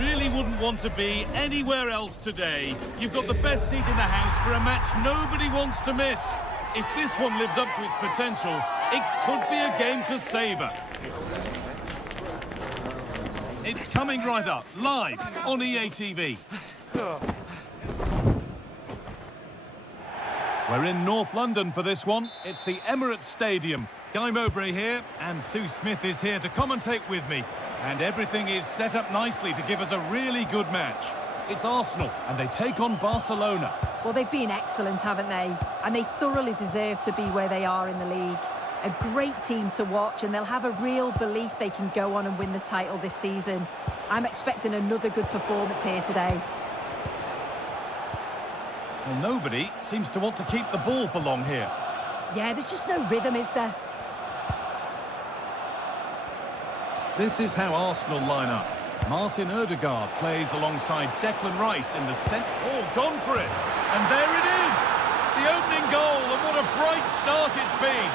really wouldn't want to be anywhere else today. You've got the best seat in the house for a match nobody wants to miss. If this one lives up to its potential, it could be a game to savour. It's coming right up, live on Eafc. We're in North London for this one. It's the Emirates Stadium. Guy Mowbray here, and Sue Smith is here to commentate with me. And everything is set up nicely to give us a really good match. It's Arsenal, and they take on Barcelona. Well, they've been excellent, haven't they? And they thoroughly deserve to be where they are in the league. A great team to watch, and they'll have a real belief they can go on and win the title this season. I'm expecting another good performance here today. Well, nobody seems to want to keep the ball for long here. Yeah, there's just no rhythm, is there? This is how Arsenal line up. Martin Ødegaard plays alongside Declan Rice in the centre. Oh, gone for it. And there it is! The opening goal, and what a bright start it's been.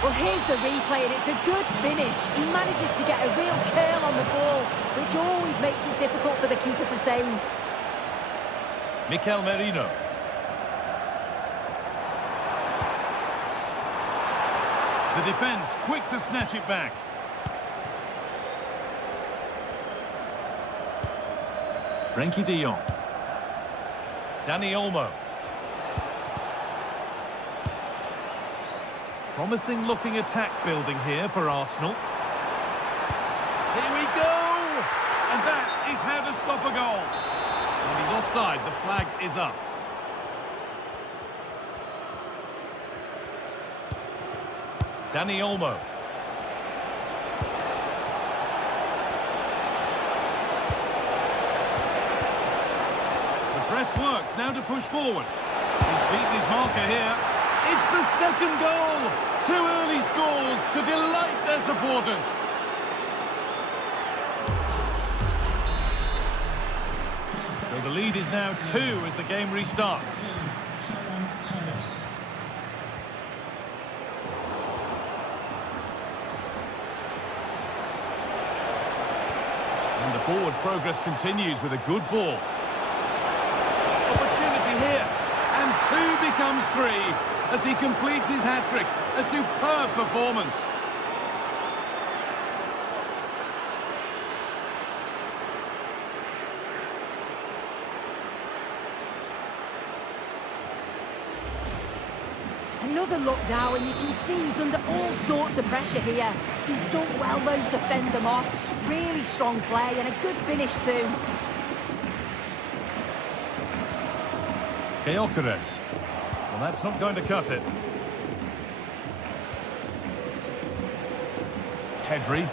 Well, here's the replay, and it's a good finish. He manages to get a real curl on the ball, which always makes it difficult for the keeper to save. Mikel Merino. The defence quick to snatch it back. Frenkie de Jong. Dani Olmo. Promising looking attack building here for Arsenal. Here we go! And that is how to stop a goal. And he's offside, the flag is up. Dani Olmo. The press works, now to push forward. He's beaten his marker here. It's the second goal! 2 early scores to delight their supporters. So the lead is now 2 as the game restarts. And the forward progress continues with a good ball. Opportunity here, and 2 becomes 3 as he completes his hat-trick. A superb performance. Another look now, and you can see he's under all sorts of pressure here. He's done well, though, to fend them off. Really strong play and a good finish, too. Gyökeres. Well, that's not going to cut it. Pedri.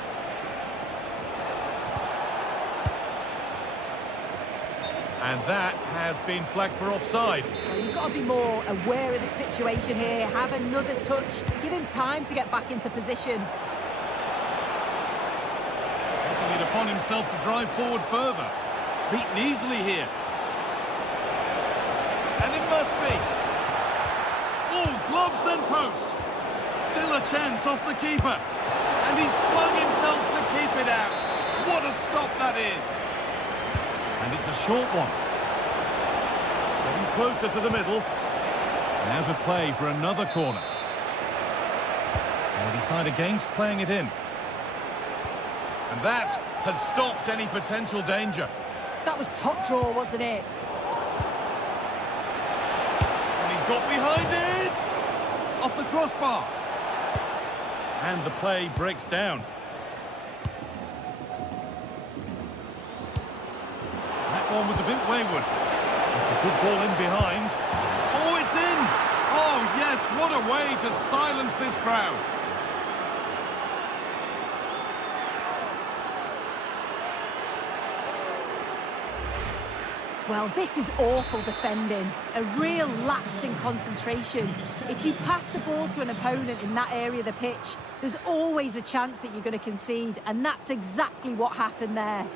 And that has been flagged for offside. Well, you've got to be more aware of the situation here. Have another touch. Give him time to get back into position. Taking it upon himself to drive forward further. Beaten easily here. And it must be. Oh, gloves then post. Still a chance off the keeper. And he's flung himself to keep it out. What a stop that is. And it's a short one. Getting closer to the middle. And out of play for another corner. They decide against playing it in. And that has stopped any potential danger. That was top draw, wasn't it? And he's got behind it! Off the crossbar. And the play breaks down. That one was a bit wayward. It's a good ball in behind. Oh, it's in! Oh, yes, what a way to silence this crowd. Well, this is awful defending. A real lapse in concentration. If you pass the ball to an opponent in that area of the pitch, there's always a chance that you're going to concede, and that's exactly what happened there.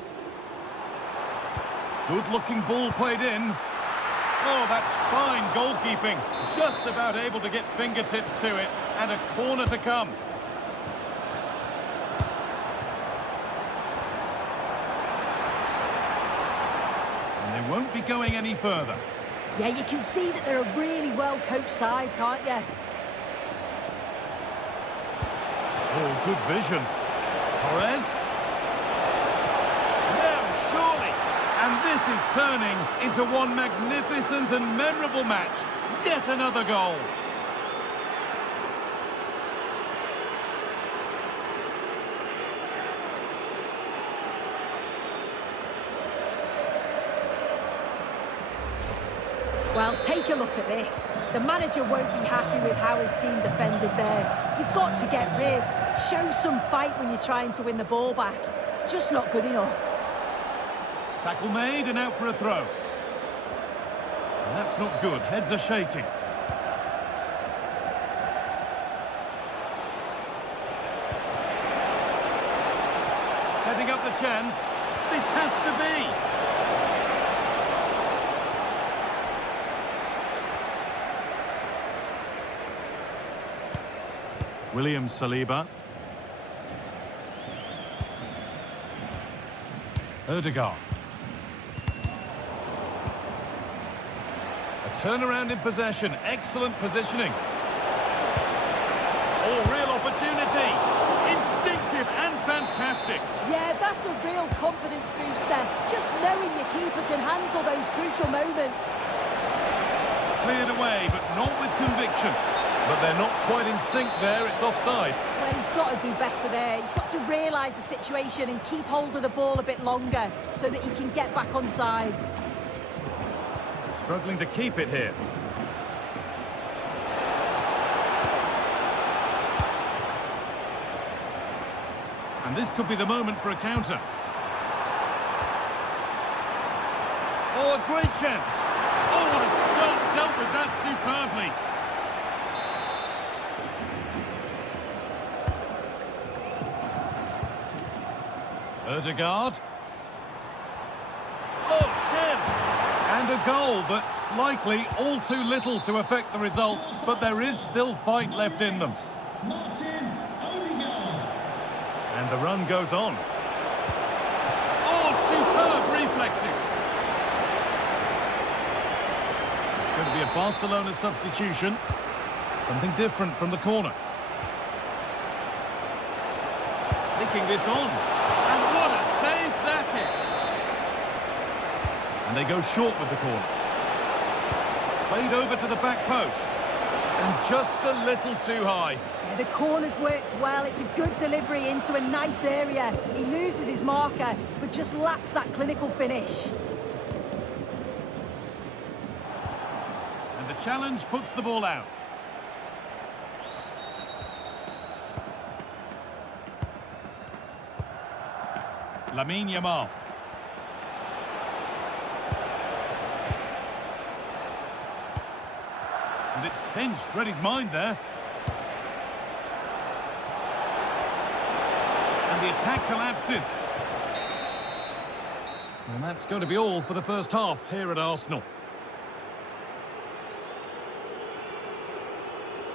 Good-looking ball played in. Oh, that's fine goalkeeping. Just about able to get fingertips to it. And a corner to come. And they won't be going any further. Yeah, you can see that they're a really well-coached side, can't you? Oh, good vision. Torres. No, surely. And this is turning into one magnificent and memorable match. Yet another goal. Well, take a look at this. The manager won't be happy with how his team defended there. You've got to get rid. Show some fight when you're trying to win the ball back. It's just not good enough. Tackle made and out for a throw. And that's not good. Heads are shaking. Setting up the chance. This has to be. William Saliba. Ødegaard. A turnaround in possession. Excellent positioning. Oh, real opportunity. Instinctive and fantastic. Yeah, that's a real confidence booster. Just knowing your keeper can handle those crucial moments. Cleared away, but not with conviction. But they're not quite in sync there. It's offside. Well, he's got to do better there. He's got to realise the situation and keep hold of the ball a bit longer so that he can get back on side. Struggling to keep it here. And this could be the moment for a counter. Oh, a great chance. Oh, what a stop. Dealt with that superbly. Ødegaard. Oh, chance! And a goal, but slightly all too little to affect the result. But there is still fight left in them. And the run goes on. Oh, superb reflexes! It's going to be a Barcelona substitution. Something different from the corner. Taking this on. And what a save that is! And they go short with the corner. Played over to the back post. And just a little too high. Yeah, the corner's worked well. It's a good delivery into a nice area. He loses his marker, but just lacks that clinical finish. And the challenge puts the ball out. Lamine Yamal. And it's pinched, read his mind there. And the attack collapses. And that's going to be all for the first half here at Arsenal.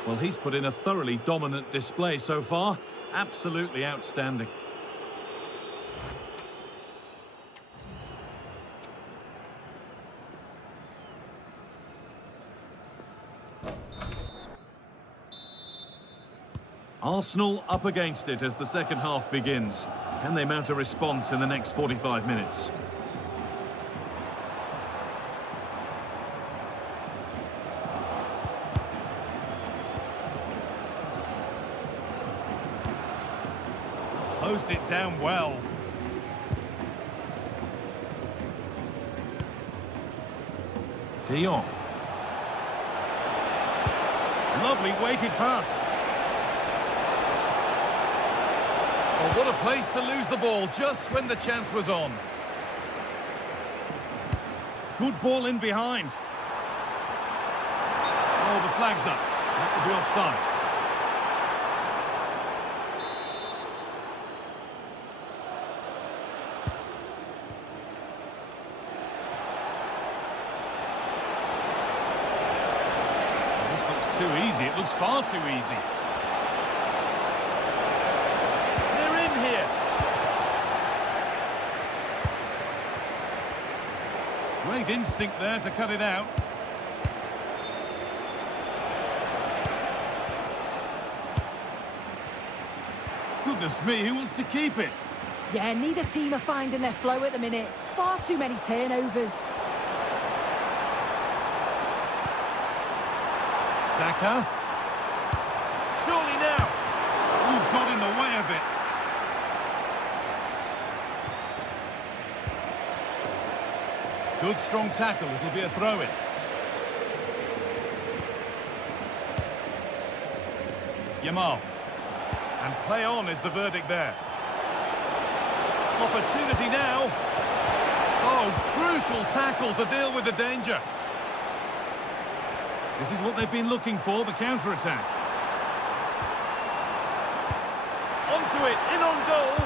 Well, he's put in a thoroughly dominant display so far. Absolutely outstanding. Arsenal up against it as the second half begins. Can they mount a response in the next 45 minutes? Closed it down well. De Jong. Lovely weighted pass. Oh, what a place to lose the ball just when the chance was on. Good ball in behind. Oh, the flag's up. That will be offside. This looks too easy. It looks far too easy. Great instinct there to cut it out. Goodness me, who wants to keep it? Yeah, neither team are finding their flow at the minute. Far too many turnovers. Saka. Surely now. Ooh, got in the way of it. Good strong tackle, it'll be a throw-in. Yamal. And play on is the verdict there. Opportunity now. Oh, crucial tackle to deal with the danger. This is what they've been looking for, the counter-attack. Onto it, in on goal.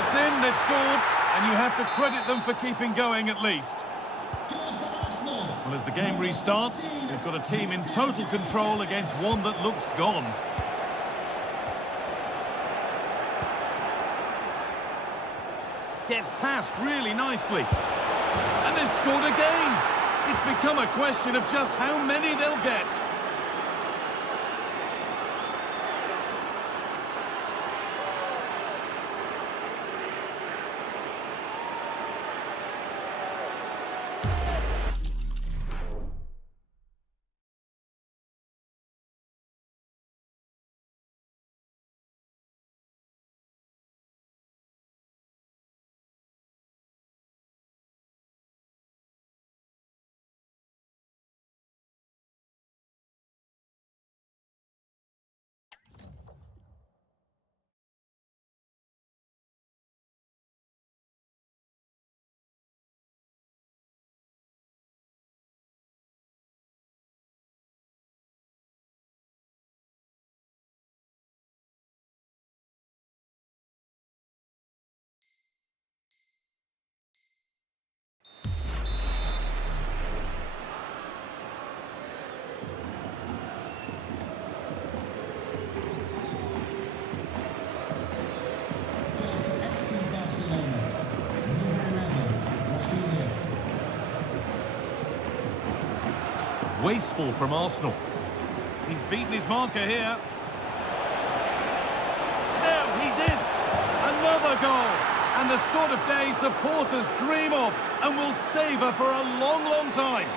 It's in, they've scored, and you have to credit them for keeping going at least. Well, as the game restarts, they've got a team in total control against one that looks gone. Gets past really nicely. And they've scored again. It's become a question of just how many they'll get. FC Barcelona, number 11, Rafinha. Wasteful from Arsenal. He's beaten his marker here. Now he's in. Another goal. And the sort of day supporters dream of and will savour for a long, long time.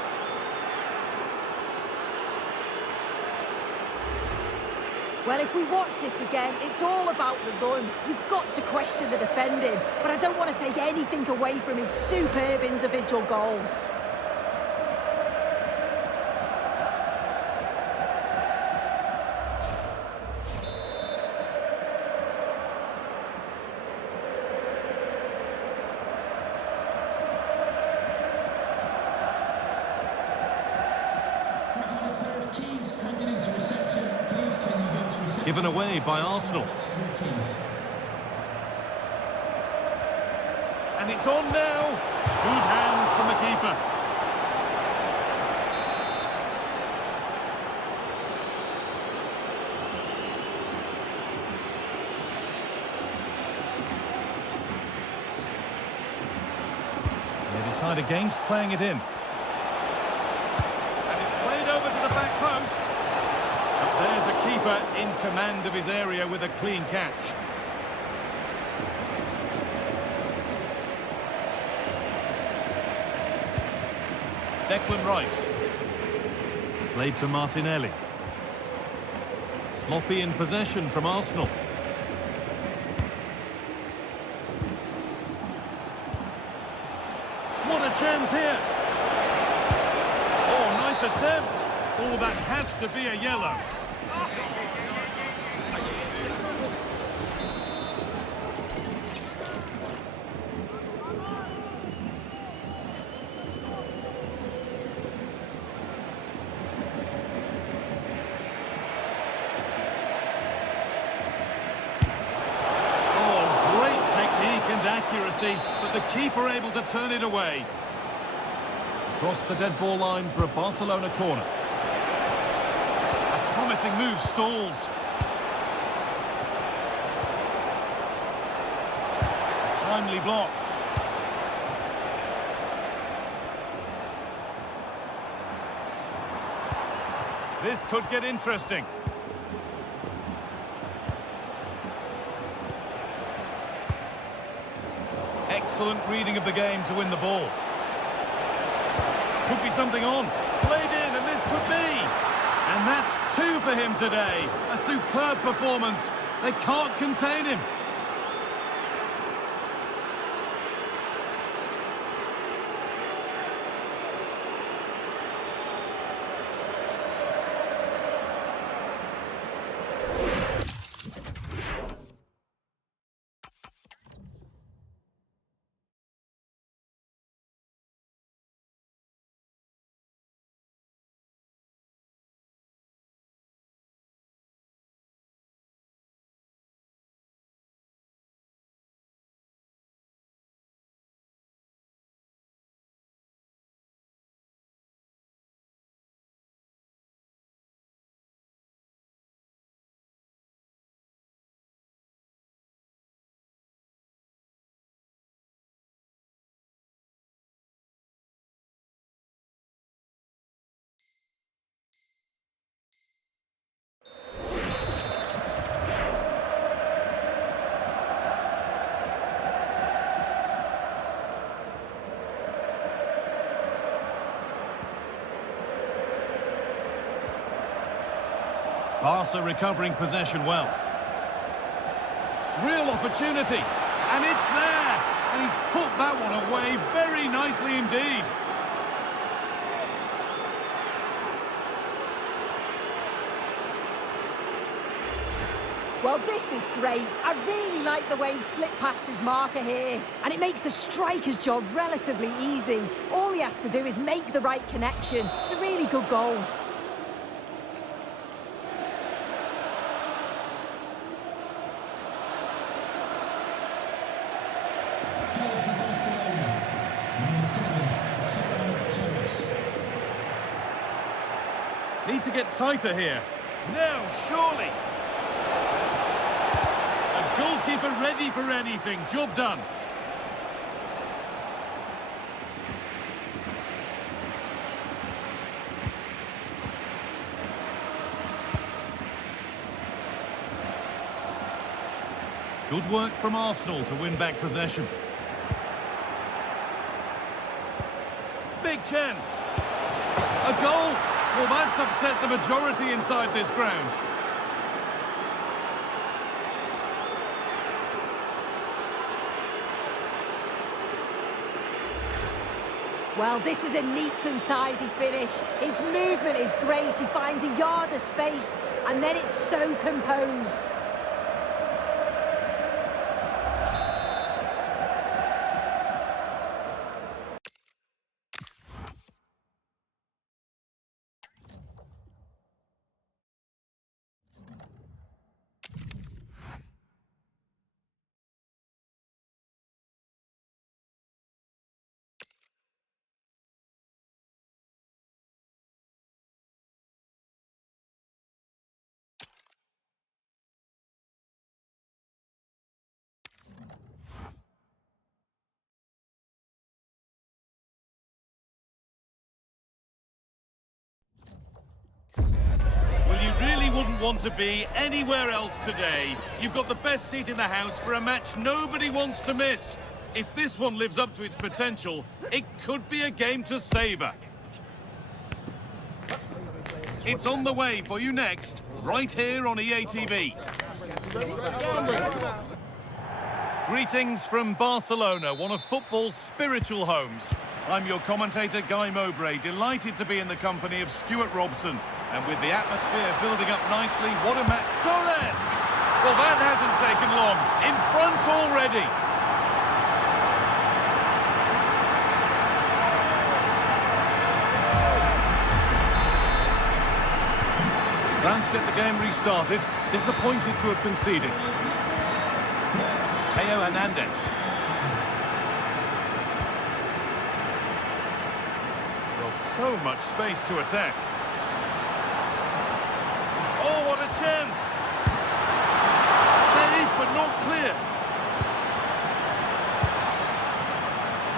Well, if we watch this again, it's all about the run. You've got to question the defending, but I don't want to take anything away from his superb individual goal. We've had a pair of keys handed into reception. Please, can you go to reception? Given away by Arsenal. Your keys. And it's on now. Good hands from the keeper. They decide against playing it in. And it's played over to the back post. But there's a keeper in command of his area with a clean catch. Declan Rice. Played to Martinelli. Sloppy in possession from Arsenal. What a chance here. Oh, nice attempt. Oh, that has to be a yellow. Accuracy, but the keeper able to turn it away. Across the dead ball line for a Barcelona corner. A promising move stalls. A timely block. This could get interesting. Excellent reading of the game to win the ball. Could be something on. Played in, and this could be. And that's 2 for him today. A superb performance. They can't contain him. Barca recovering possession well. Real opportunity, and it's there! And he's put that one away very nicely indeed. Well, this is great. I really like the way he slipped past his marker here. And it makes the striker's job relatively easy. All he has to do is make the right connection. It's a really good goal. Goal for Barcelona. Number 7, Need to get tighter here. No, surely. A goalkeeper ready for anything. Job done. Good work from Arsenal to win back possession. Big chance. A goal. Well, that's upset the majority inside this ground. Well, this is a neat and tidy finish. His movement is great. He finds a yard of space, and then it's so composed. Well, you really wouldn't want to be anywhere else today. You've got the best seat in the house for a match nobody wants to miss. If this one lives up to its potential, it could be a game to savour. It's on the way for you next, right here on EATV. Greetings from Barcelona, one of football's spiritual homes. I'm your commentator, Guy Mowbray, delighted to be in the company of Stuart Robson. And with the atmosphere building up nicely, what a match. Torres! Well, that hasn't taken long. In front already. France get the game restarted. Disappointed to have conceded. Theo Hernandez. Well, so much space to attack. Oh, what a chance! Saved, but not cleared.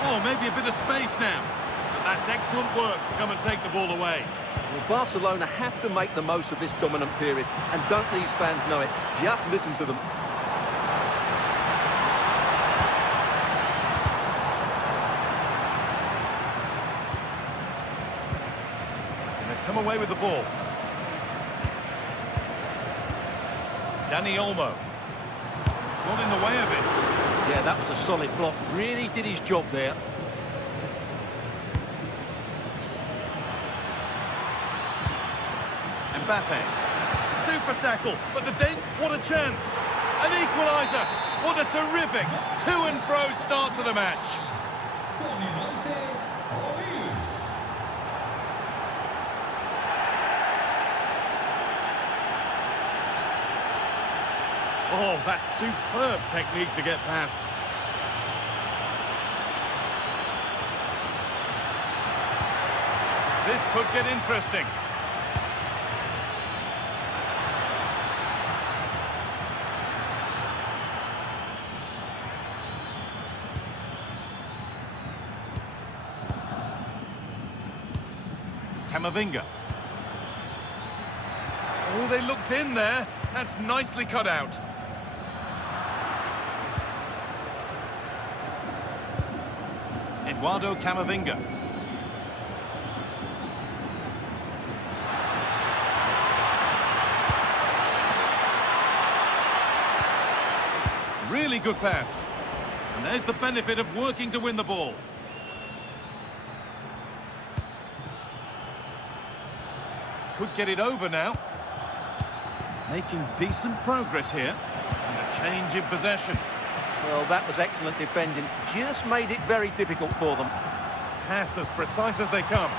Oh, maybe a bit of space now. But that's excellent work to come and take the ball away. Well, Barcelona have to make the most of this dominant period. And don't these fans know it? Just listen to them. And they've come away with the ball. Dani Olmo. Got in the way of it. Yeah, that was a solid block. Really did his job there. Mbappe. Super tackle, but the dent, what a chance. An equaliser. What a terrific to and fro start to the match. Con el 11, Luis. Oh, that's superb technique to get past. This could get interesting. Camavinga. Oh, they looked in there. That's nicely cut out. Eduardo Camavinga. Really good pass. And there's the benefit of working to win the ball. Could get it over now. Making decent progress here. And a change in possession. Well, that was excellent defending. Just made it very difficult for them. Pass as precise as they come.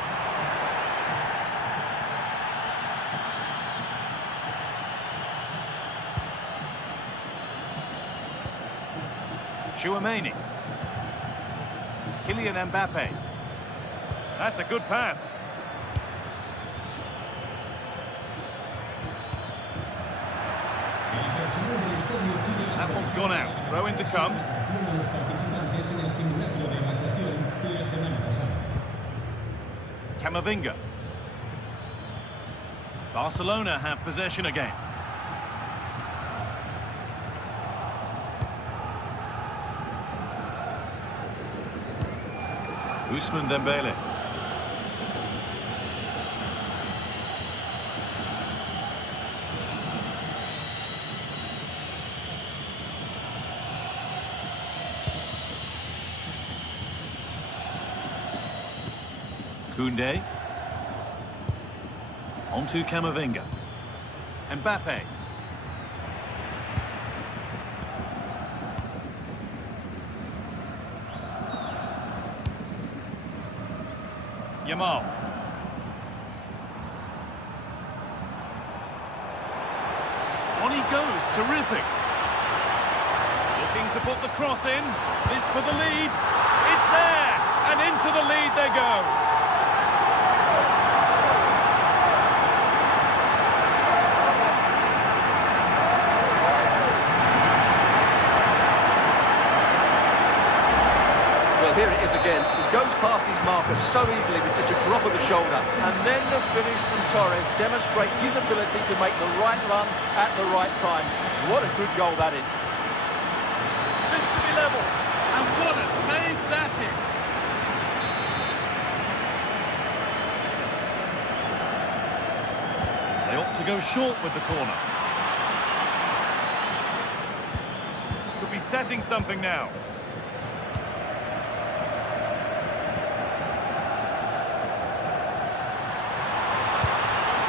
Chouameni. Kylian Mbappe. That's a good pass. El personal del estadio pide la That one's gone out. Throw in to come. uno de los participantes en el simulacro de evacuación la semana pasada. Camavinga. Barcelona have possession again. Ousmane Dembele. Koundé. Onto Camavinga. Mbappe. Yamal. On he goes, terrific. Looking to put the cross in. This for the lead. It's there, and into the lead they go. Well, here it is again. He goes past his marker so easily with just a drop of the shoulder. And then the finish from Torres demonstrates his ability to make the right run at the right time. What a good goal that is. This to be level, and what a save that is. They opt to go short with the corner. Could be setting something now.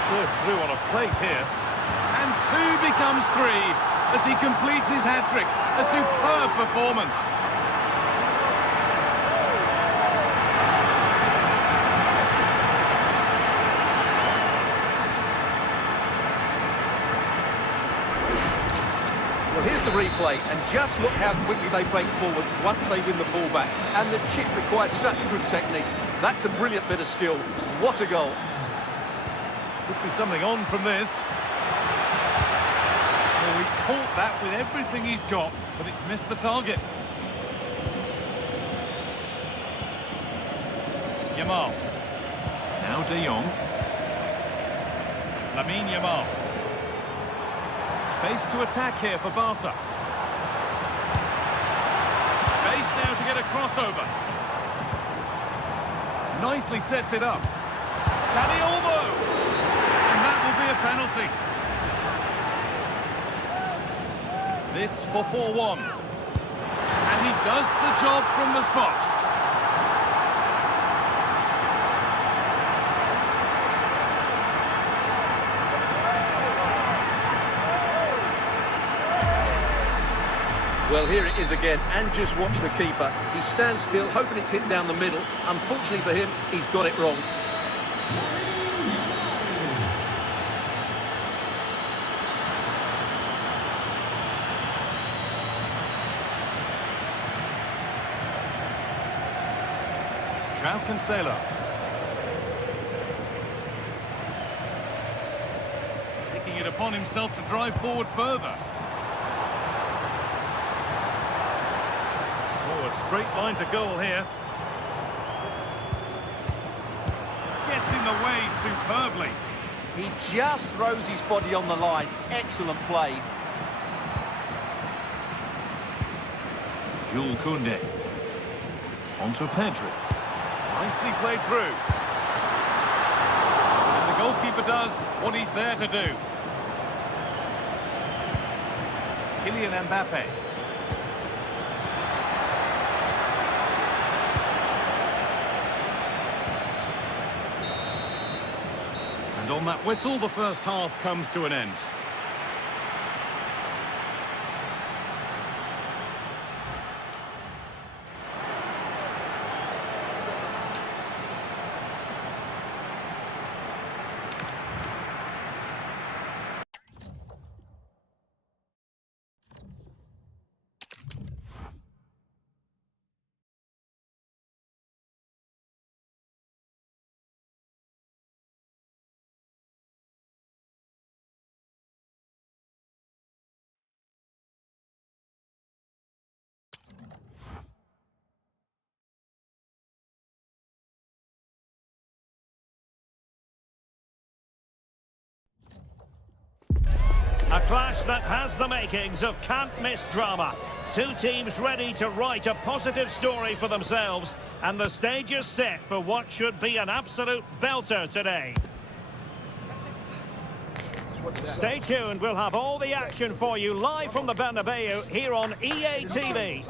Served through on a plate here. And 2 becomes 3 as he completes his hat-trick. A superb performance. Well, here's the replay, and just look how quickly they break forward once they win the ball back. And the chip requires such good technique. That's a brilliant bit of skill. What a goal. Could be something on from this. Well, he caught that with everything he's got, but it's missed the target. Yamal. Now De Jong. Lamine Yamal. Space to attack here for Barca. Space now to get a crossover. Nicely sets it up. Can he elbow? And that will be a penalty. This for 4-1. And he does the job from the spot. Well, here it is again, and just watch the keeper. He stands still, hoping it's hit down the middle. Unfortunately for him, he's got it wrong. João Cancelo. Taking it upon himself to drive forward further. Oh, a straight line to goal here. Gets in the way superbly. He just throws his body on the line. Excellent play. Jules Koundé. Onto Pedri. Nicely played through. And the goalkeeper does what he's there to do. Kylian Mbappe. And on that whistle, the first half comes to an end. A clash that has the makings of can't-miss drama. Two teams ready to write a positive story for themselves, and the stage is set for what should be an absolute belter today. Stay tuned, we'll have all the action for you live from the Bernabeu here on EA TV.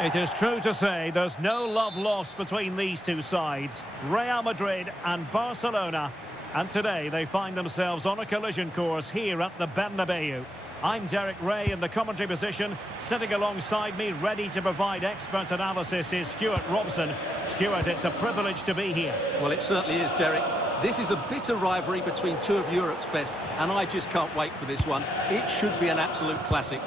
It is true to say there's no love lost between these two sides, Real Madrid and Barcelona. And today they find themselves on a collision course here at the Bernabeu. I'm Derek Ray in the commentary position. Sitting alongside me, ready to provide expert analysis, is Stuart Robson. Stuart, it's a privilege to be here. Well, it certainly is, Derek. This is a bitter rivalry between two of Europe's best, and I just can't wait for this one. It should be an absolute classic.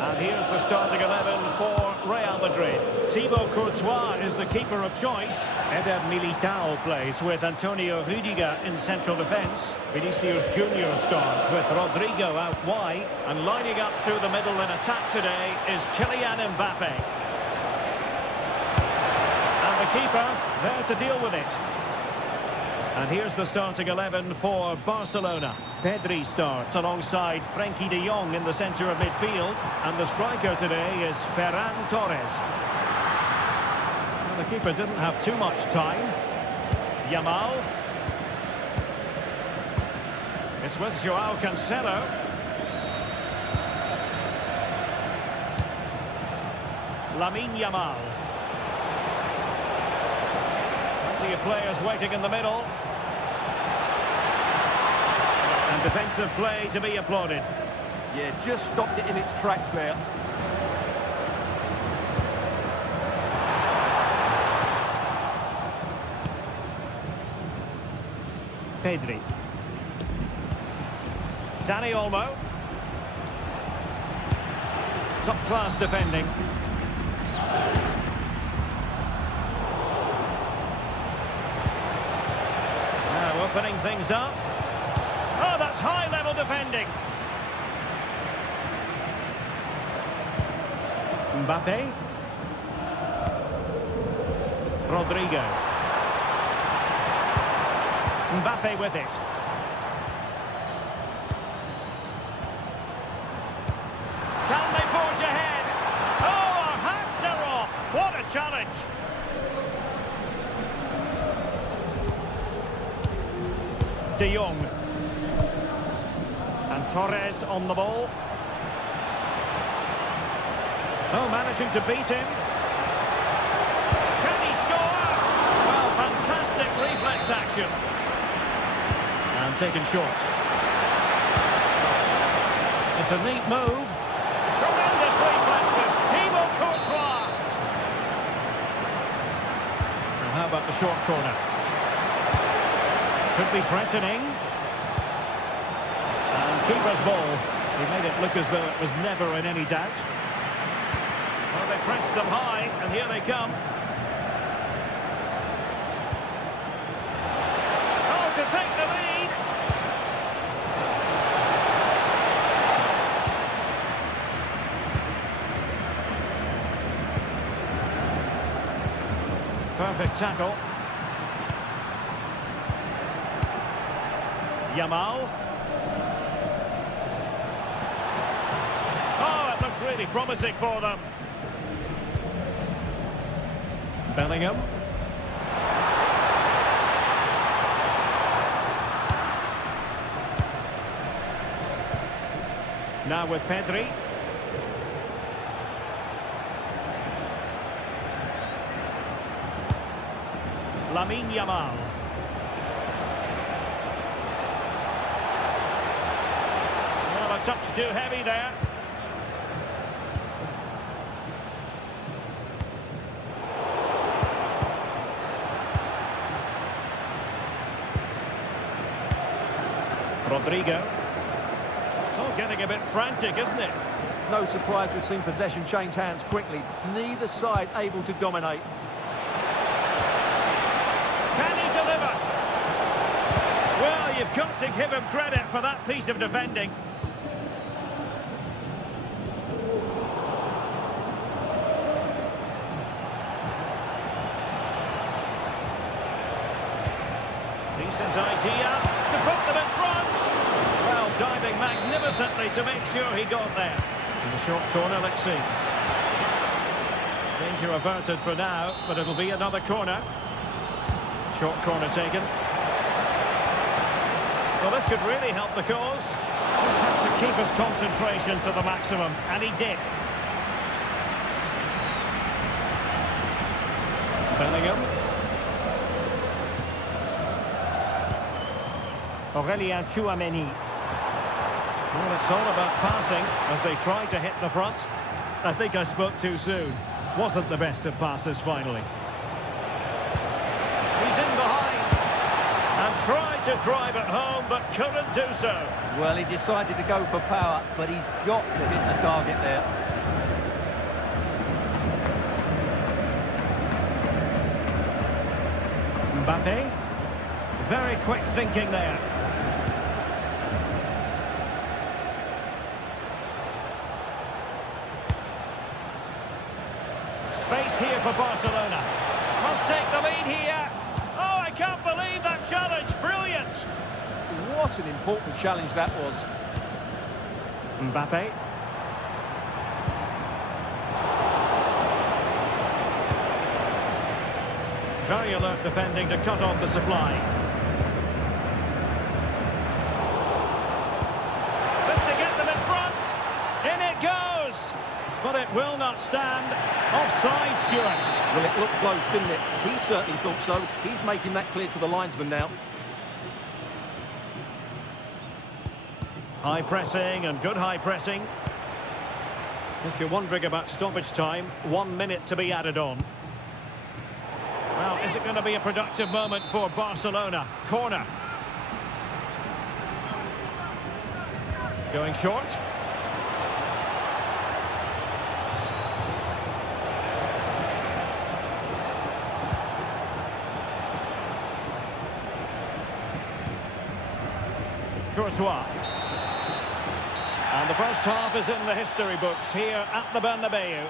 And here's the starting 11 for Real Madrid. Thibaut Courtois is the keeper of choice. Eder Militao plays with Antonio Rüdiger in central defence. Vinicius Junior starts with Rodrigo out wide. And lining up through the middle in attack today is Kylian Mbappe. And the keeper there to deal with it. And here's the starting 11 for Barcelona. Pedri starts alongside Frenkie de Jong in the centre of midfield. And the striker today is Ferran Torres. Well, the keeper didn't have too much time. Yamal. It's with João Cancelo. Lamine Yamal. Plenty of players waiting in the middle. And defensive play to be applauded. Yeah, just stopped it in its tracks there. Pedri. Dani Olmo. Top-class defending. Now opening things up. Oh, that's high-level defending. Mbappe. Mbappe with it. Can they forge ahead? Oh, our hats are off! What a challenge! De Jong. And Torres on the ball. Oh, managing to beat him. Can he score? Well, fantastic reflex action. And taken short. It's a neat move. Tremendous reflexes. Thibaut Courtois. And how about the short corner? Could be threatening. And keeper's ball. He made it look as though it was never in any doubt. Well, they pressed them high, and here they come. Oh, to take the lead. Perfect tackle. Yamal. Oh, it looked really promising for them. Bellingham. Now with Pedri. Lamine Yamal. Well, a touch too heavy there. Rodrigo. It's all getting a bit frantic, isn't it? No surprise we've seen possession change hands quickly. Neither side able to dominate. Can he deliver? Well, you've got to give him credit for that piece of defending. Decent idea to put them in front. Well, diving magnificently to make sure he got there. In the short corner, let's see. Danger averted for now, but it'll be another corner. Short corner taken. Well, this could really help the cause. Just had to keep his concentration to the maximum, and he did. Bellingham. Aurelien Tchouameni. Well, it's all about passing as they try to hit the front. I think I spoke too soon. Wasn't the best of passes finally. He's in behind and tried to drive it home but couldn't do so. Well, he decided to go for power, but he's got to hit the target there. Mbappe. Very quick thinking there. Space here for Barcelona. Must take the lead here. Oh, I can't believe that challenge. Brilliant. What an important challenge that was. Mbappe. Very alert defending to cut off the supply. This to get them in front. In it goes. But it will not stand. Offside, Stuart. Well, it looked close, didn't it? He certainly thought so. He's making that clear to the linesman now. High pressing and good high pressing. If you're wondering about stoppage time, 1 minute to be added on. Well, is it going to be a productive moment for Barcelona? Corner. Going short. Courtois. And the first half is in the history books here at the Bernabeu.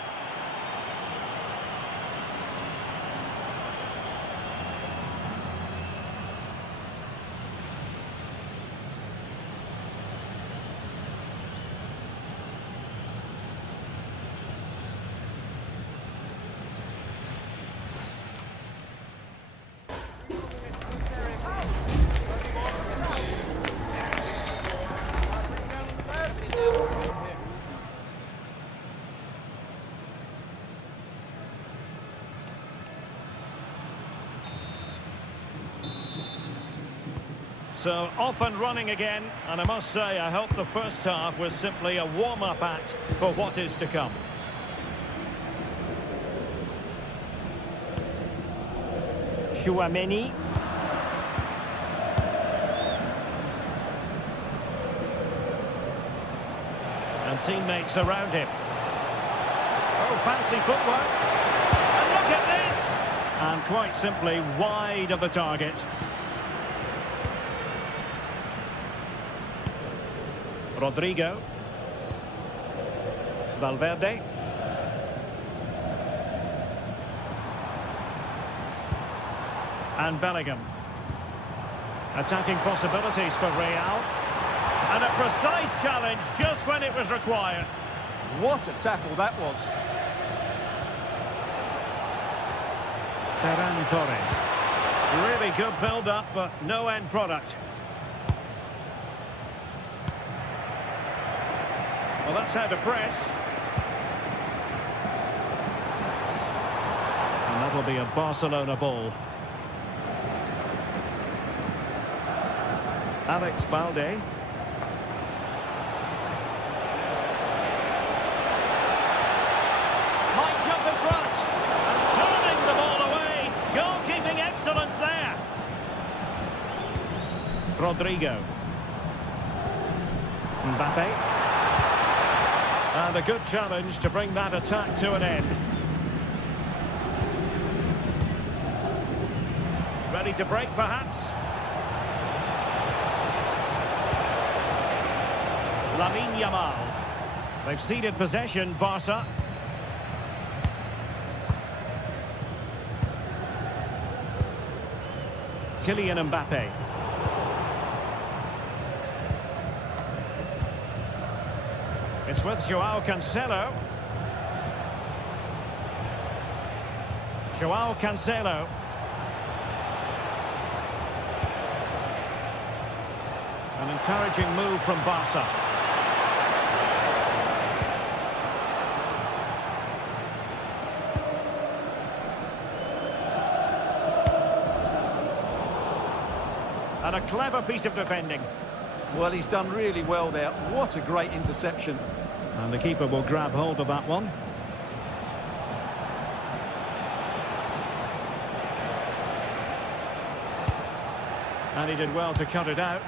So off and running again, and I must say I hope the first half was simply a warm-up act for what is to come. Chouameni. And teammates around him. Oh, fancy footwork. And look at this! And quite simply wide of the target. Rodrigo. Valverde. And Bellingham. Attacking possibilities for Real. And a precise challenge just when it was required. What a tackle that was. Ferran Torres. Really good build-up, but no end product. Well, that's how to press. And that'll be a Barcelona ball. Alex Balde. Might jump in front. And turning the ball away. Goalkeeping excellence there. Rodrigo. Mbappe. And a good challenge to bring that attack to an end. Ready to break, perhaps? Lamine Yamal. They've ceded possession, Barca. Kylian Mbappe. It's with Joao Cancelo. Joao Cancelo. An encouraging move from Barca. And a clever piece of defending. Well, he's done really well there. What a great interception. And the keeper will grab hold of that one. And he did well to cut it out.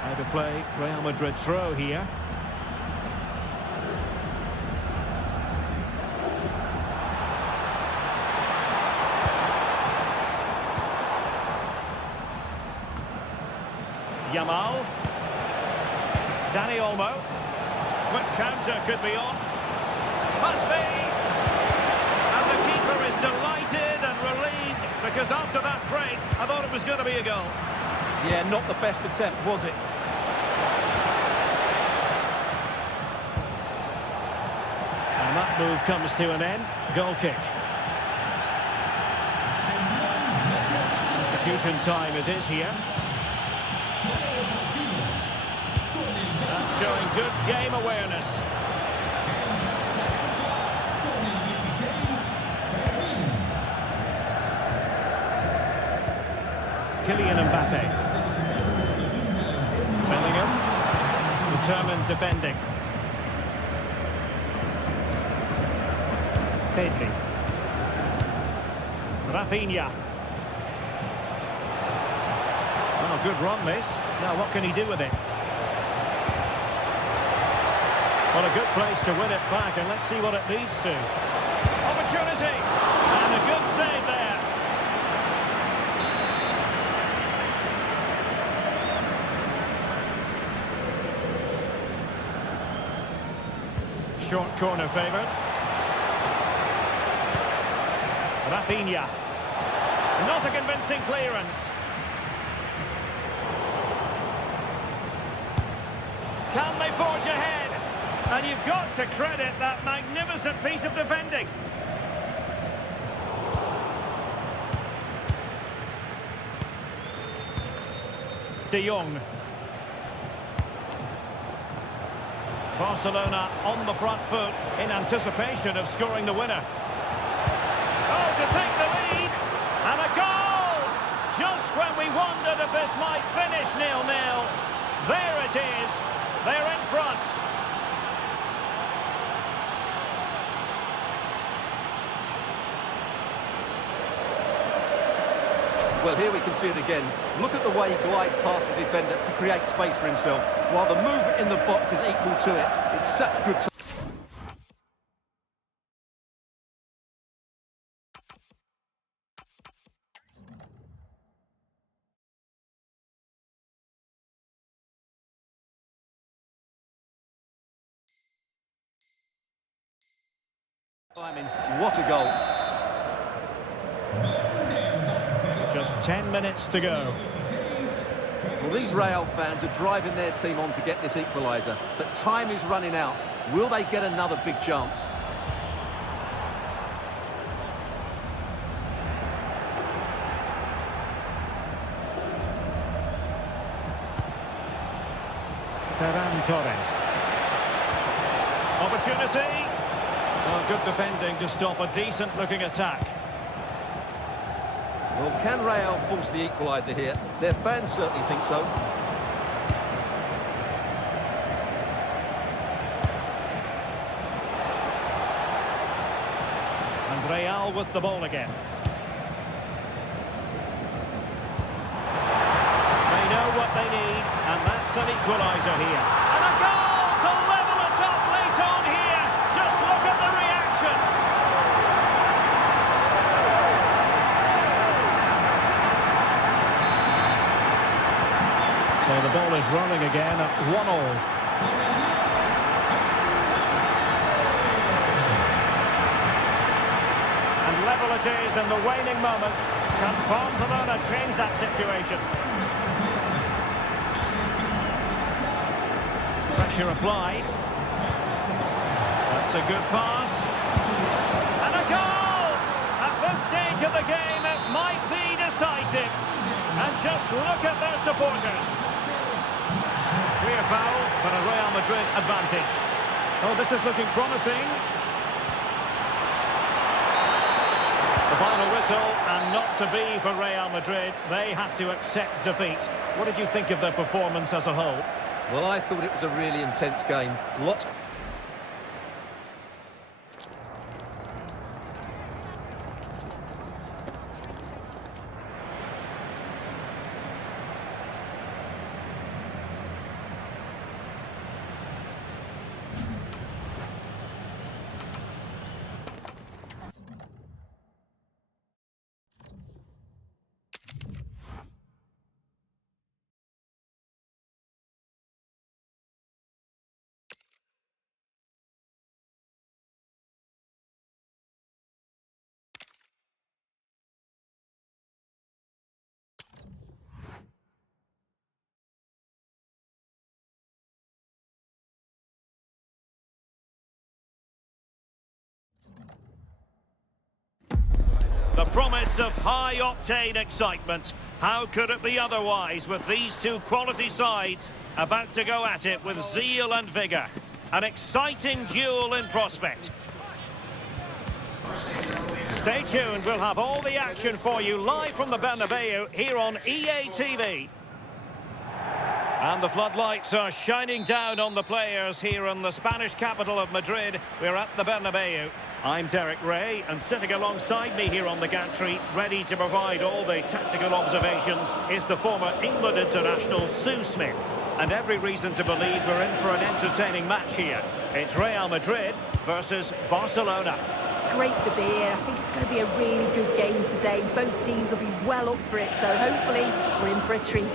How to play Real Madrid throw here. Yamal. Dani Olmo. Quick counter could be on. Must be. And the keeper is delighted and relieved because after that break, I thought it was going to be a goal. Yeah, not the best attempt, was it? And that move comes to an end. Goal kick. Substitution time it is here. And showing good game awareness. Kylian Mbappe. Bellingham. Determined defending. Pedri. Rafinha. Oh, good run this. Now what can he do with it? Well, a good place to win it back, and let's see what it leads to. Opportunity! And a good save there. Short corner favoured. Rafinha. Not a convincing clearance. Can they forge ahead? And you've got to credit that magnificent piece of defending. De Jong. Barcelona on the front foot in anticipation of scoring the winner. Oh, to take the lead, and a goal! Just when we wondered if this might finish 0-0. There it is, they're in front. Well, here we can see it again. Look at the way he glides past the defender to create space for himself, while the movement in the box is equal to it. It's such good timing. What a goal. Just 10 minutes to go. Well, these Real fans are driving their team on to get this equaliser, but time is running out. Will they get another big chance? Ferran Torres. Opportunity. Well, good defending to stop a decent-looking attack. Well, can Real force the equaliser here? Their fans certainly think so. And Real with the ball again. They know what they need, and that's an equaliser here. And a goal to level it up late on here. Just look at the reaction. So the ball is rolling again at 1-1. And level it is in the waning moments. Can Barcelona change that situation? Pressure applied. That's a good pass. And a goal! At this stage of the game, it might be decisive. And just look at their supporters. Clear foul, but a Real Madrid advantage. Oh, this is looking promising. The final whistle, and not to be for Real Madrid. They have to accept defeat. What did you think of their performance as a whole? Well, I thought it was a really intense game. Lots. The promise of high-octane excitement. How could it be otherwise with these two quality sides about to go at it with zeal and vigour? An exciting duel in prospect. Stay tuned, we'll have all the action for you live from the Bernabeu here on EA TV. And the floodlights are shining down on the players here in the Spanish capital of Madrid. We're at the Bernabeu. I'm Derek Ray, and sitting alongside me here on the gantry, ready to provide all the tactical observations, is the former England international Sue Smith. And every reason to believe we're in for an entertaining match here. It's Real Madrid versus Barcelona. It's great to be here. I think it's going to be a really good game today. Both teams will be well up for it, so hopefully we're in for a treat.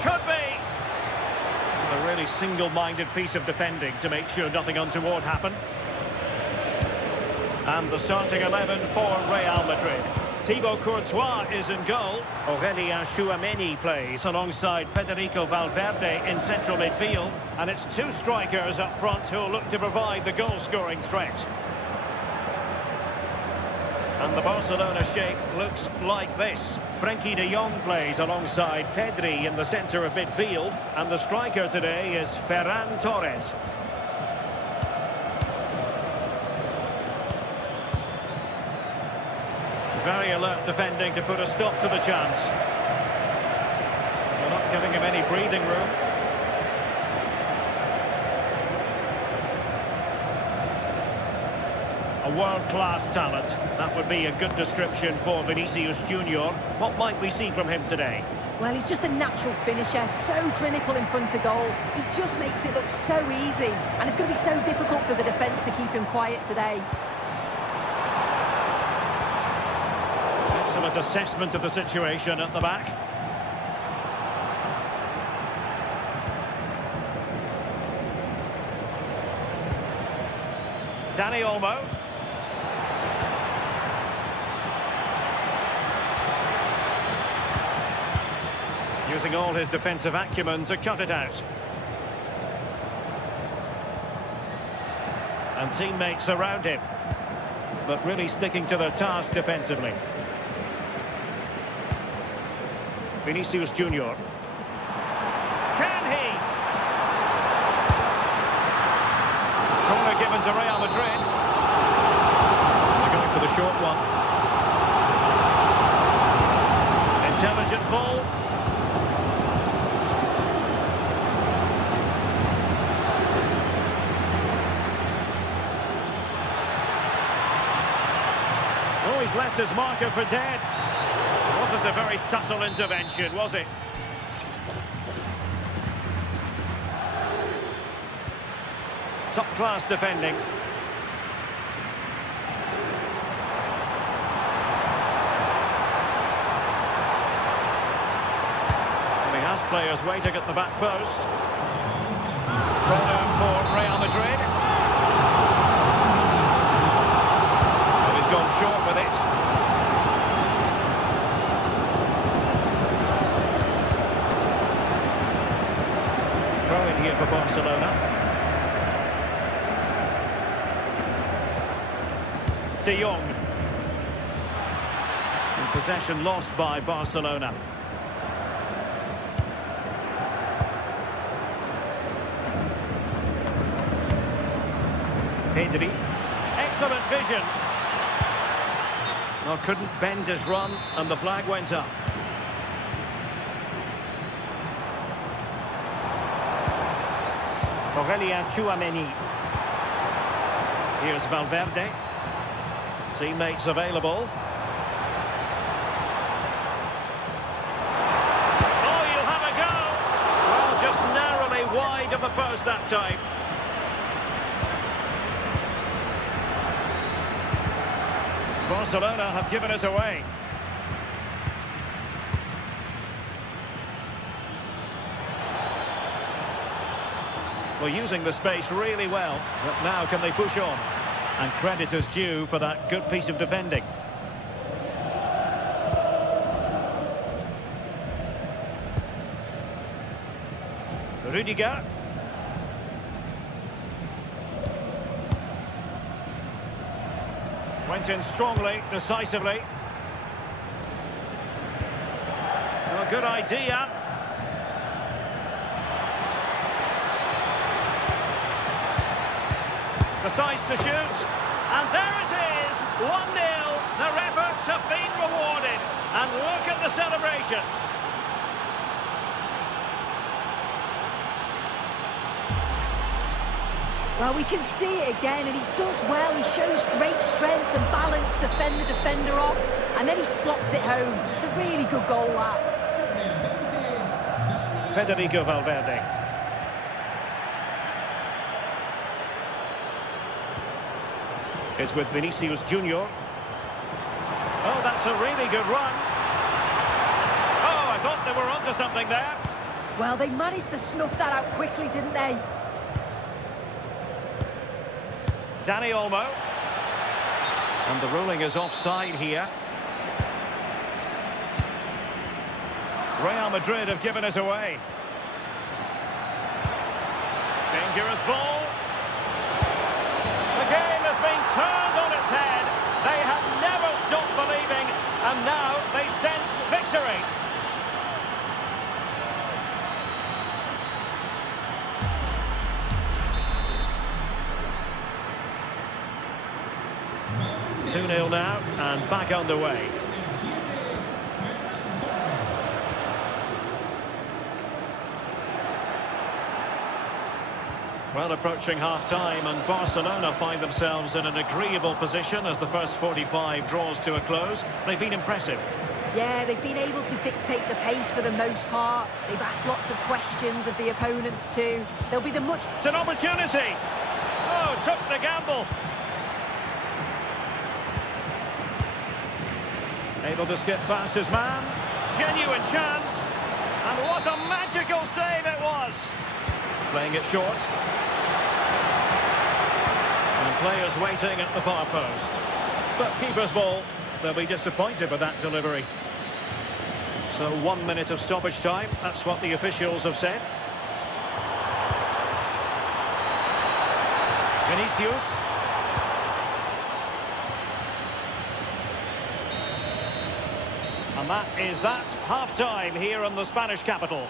Could be. A really single-minded piece of defending to make sure nothing untoward happened. And the starting 11 for Real Madrid. Thibaut Courtois is in goal. Aurélien Tchouameni plays alongside Federico Valverde in central midfield. And it's two strikers up front who'll look to provide the goal-scoring threat. And the Barcelona shape looks like this. Frenkie de Jong plays alongside Pedri in the centre of midfield. And the striker today is Ferran Torres. Very alert defending to put a stop to the chance. They're not giving him any breathing room. A world-class talent. That would be a good description for Vinicius Junior. What might we see from him today? Well, he's just a natural finisher, so clinical in front of goal. He just makes it look so easy, and it's going to be so difficult for the defence to keep him quiet today. Excellent assessment of the situation at the back. Dani Olmo. Using all his defensive acumen to cut it out. And teammates around him. But really sticking to their task defensively. Vinicius Junior. Can he? Corner given to Real Madrid. They're going for the short one. Intelligent ball. Oh, he's left his marker for dead. Wasn't a very subtle intervention, was it? Top-class defending. And he has players waiting at the back post. Corner for Real Madrid. And he's gone short with it. Throw in here for Barcelona. De Jong. And possession lost by Barcelona. Pedri. Excellent vision. Well, couldn't bend his run, and the flag went up. Aurélien Tchouameni. Here's Valverde. Teammates available. Oh, you'll have a go! Well, just narrowly wide of the post that time. Barcelona have given us away. Well, using the space really well, but now can they push on? And credit is due for that good piece of defending. Rudiger. Went in strongly, decisively. Well, good idea. Decides to shoot, and there it is, 1-0. Their efforts have been rewarded, and look at the celebrations. Well, we can see it again, and he does well. He shows great strength and balance to fend the defender off, and then he slots it home. It's a really good goal, that. Federico Valverde. It's with Vinicius Junior. Oh, that's a really good run. Oh, I thought they were onto something there. Well, they managed to snuff that out quickly, didn't they? Dani Olmo. And the ruling is offside here. Real Madrid have given it away. Dangerous ball. The game has been turned on its head. They have never stopped believing, and now they sense victory. Two 2-0 now, and back underway. Well, approaching half-time, and Barcelona find themselves in an agreeable position as the first 45 draws to a close. They've been impressive. Yeah, they've been able to dictate the pace for the most part. They've asked lots of questions of the opponents too. There'll be the much... It's an opportunity! Oh, took the gamble. Able to skip past his man. Genuine chance. And what a magical save it was! Playing it short. And players waiting at the far post. But keeper's ball. They'll be disappointed with that delivery. So 1 minute of stoppage time. That's what the officials have said. Vinicius. And that is that. Half-time here in the Spanish capital.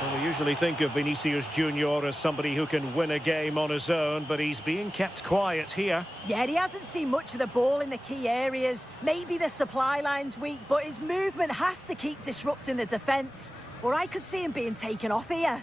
Well, we usually think of Vinicius Junior as somebody who can win a game on his own, but he's being kept quiet here. Yeah, he hasn't seen much of the ball in the key areas. Maybe the supply line's weak, but his movement has to keep disrupting the defence. Or I could see him being taken off here.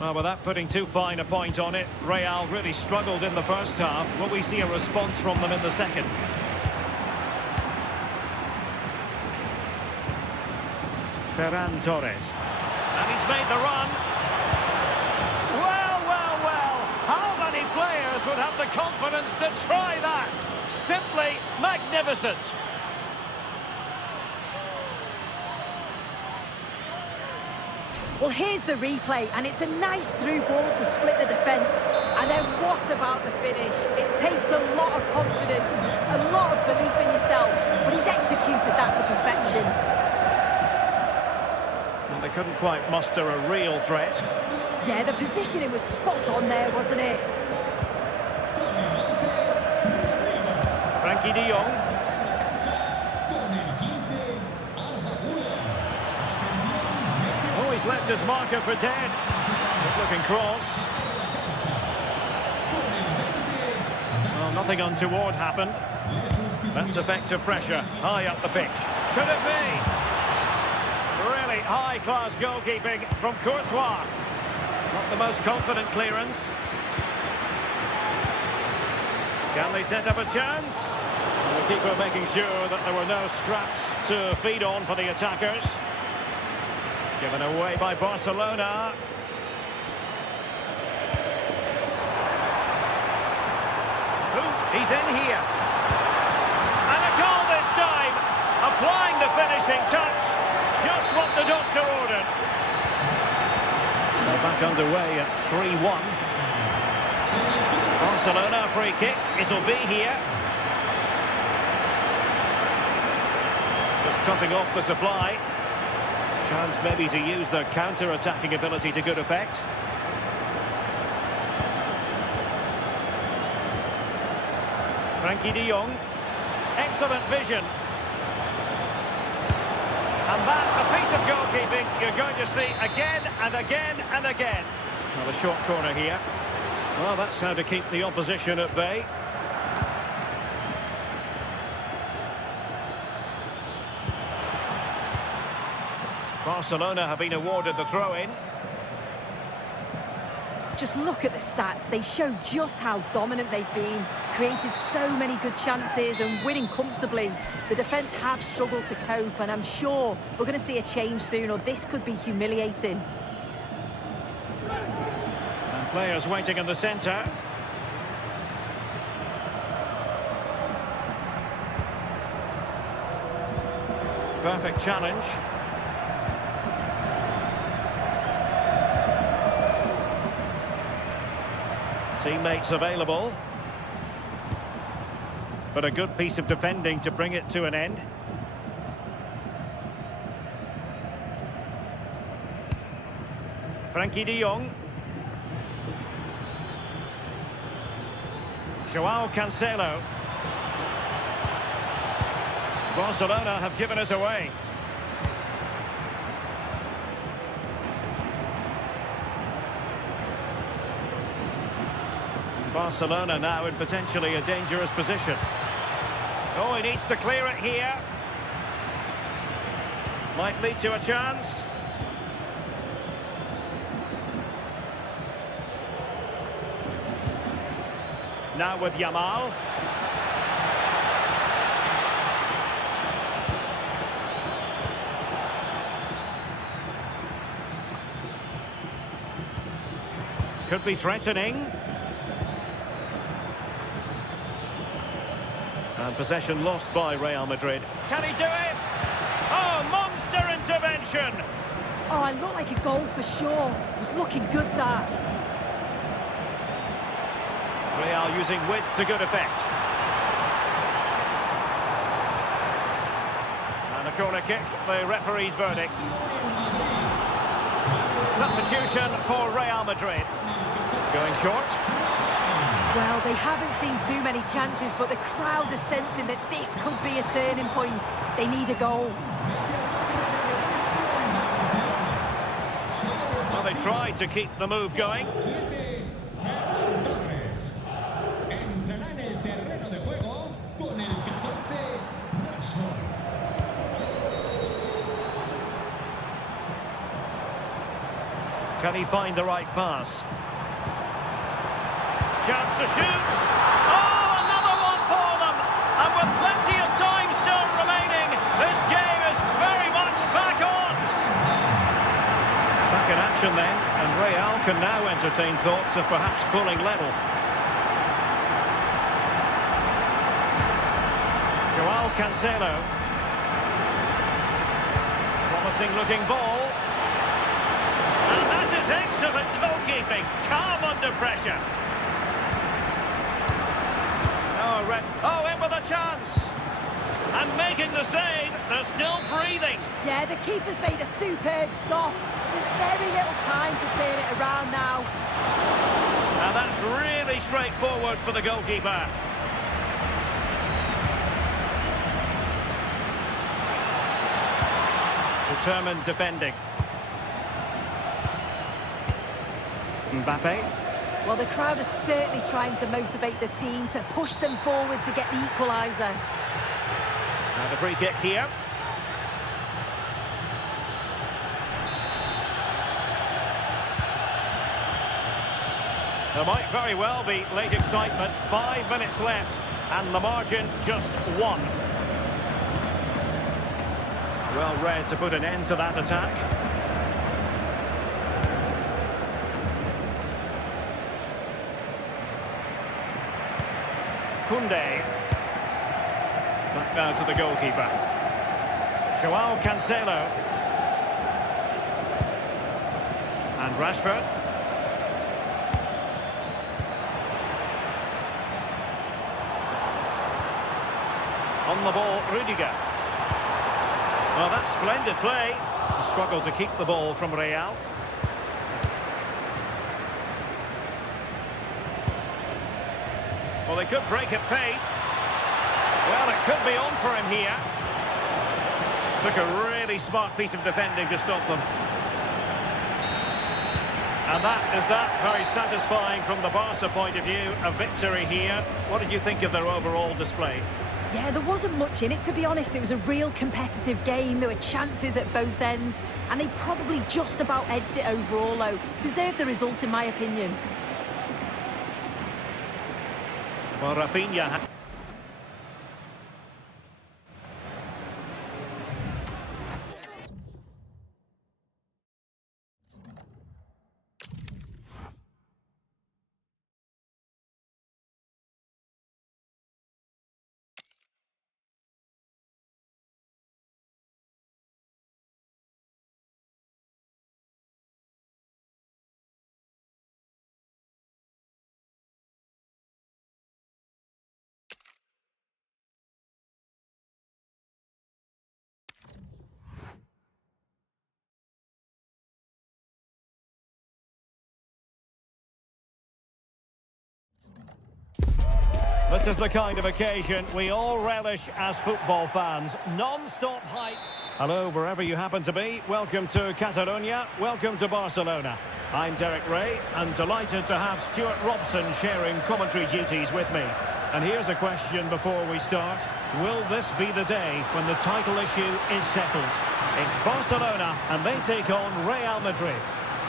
Well, without putting too fine a point on it, Real really struggled in the first half. Will we see a response from them in the second? Ferran Torres. And he's made the run. Well, well, well. How many players would have the confidence to try that? Simply magnificent. Well, here's the replay, and it's a nice through ball to split the defence. And then what about the finish? It takes a lot of confidence, a lot of belief in yourself, but he's executed that to perfection. Well, they couldn't quite muster a real threat. Yeah, the positioning was spot on there, wasn't it? Frankie de Jong. He's left his marker for dead. Good looking cross. Well, nothing untoward happened. That's effective pressure. High up the pitch. Could it be? Really high-class goalkeeping from Courtois. Not the most confident clearance. Can they set up a chance? And the keeper making sure that there were no scraps to feed on for the attackers. Given away by Barcelona. Ooh, he's in here. And a goal this time. Applying the finishing touch. Just what the doctor ordered. So back underway at 3-1. Barcelona free kick. It'll be here. Just cutting off the supply. Chance maybe to use their counter-attacking ability to good effect. Frankie de Jong. Excellent vision. And that, a piece of goalkeeping you're going to see again and again and again. Well, a short corner here. Well, that's how to keep the opposition at bay. Barcelona have been awarded the throw-in. just look at the stats. They show just how dominant they've been, created so many good chances and winning comfortably. The defence have struggled to cope, and I'm sure we're going to see a change soon, or this could be humiliating. And players waiting in the centre. Perfect challenge. Teammates available. But a good piece of defending to bring it to an end. Frankie de Jong. Joao Cancelo. Barcelona have given us away. Barcelona now in potentially a dangerous position. Oh, he needs to clear it here. Might lead to a chance. Now with Yamal. Could be threatening. And possession lost by Real Madrid. Can he do it? Oh, monster intervention! Oh, it looked like a goal for sure. It was looking good, that. Real using width to good effect. And a corner kick, the referee's verdict. Substitution for Real Madrid. Going short. Well, they haven't seen too many chances, but the crowd are sensing that this could be a turning point. They need a goal. Well, they tried to keep the move going. Can he find the right pass? Chance to shoot. Oh, another one for them. And with plenty of time still remaining, this game is very much back on. Back in action then, and Real can now entertain thoughts of perhaps pulling level. Joao Cancelo. Promising looking ball. And that is excellent goalkeeping. Calm under pressure. Oh, in with a chance. And making the save. They're still breathing. Yeah, the keeper's made a superb stop. There's very little time to turn it around now. And that's really straightforward for the goalkeeper. Determined defending. Mbappe. Well, the crowd is certainly trying to motivate the team to push them forward to get the equaliser. And a free kick here. There might very well be late excitement. 5 minutes left, and the margin just 1. Well read to put an end to that attack. Koundé. Back now to the goalkeeper. Joao Cancelo. And Rashford. On the ball, Rudiger. Well, that's splendid play. A struggle to keep the ball from Real. Well, they could break at pace. Well, it could be on for him here. Took a really smart piece of defending to stop them. And that very satisfying from the Barca point of view. A victory here. What did you think of their overall display? Yeah, there wasn't much in it, to be honest. It was a real competitive game. There were chances at both ends, and they probably just about edged it overall, though. Deserved the result, in my opinion. Well, Rafinha... This is the kind of occasion we all relish as football fans. Non-stop hype. Hello, wherever you happen to be. Welcome to Catalonia. Welcome to Barcelona. I'm Derek Ray, and delighted to have Stuart Robson sharing commentary duties with me. And here's a question before we start. Will this be the day when the title issue is settled? It's Barcelona, and they take on Real Madrid.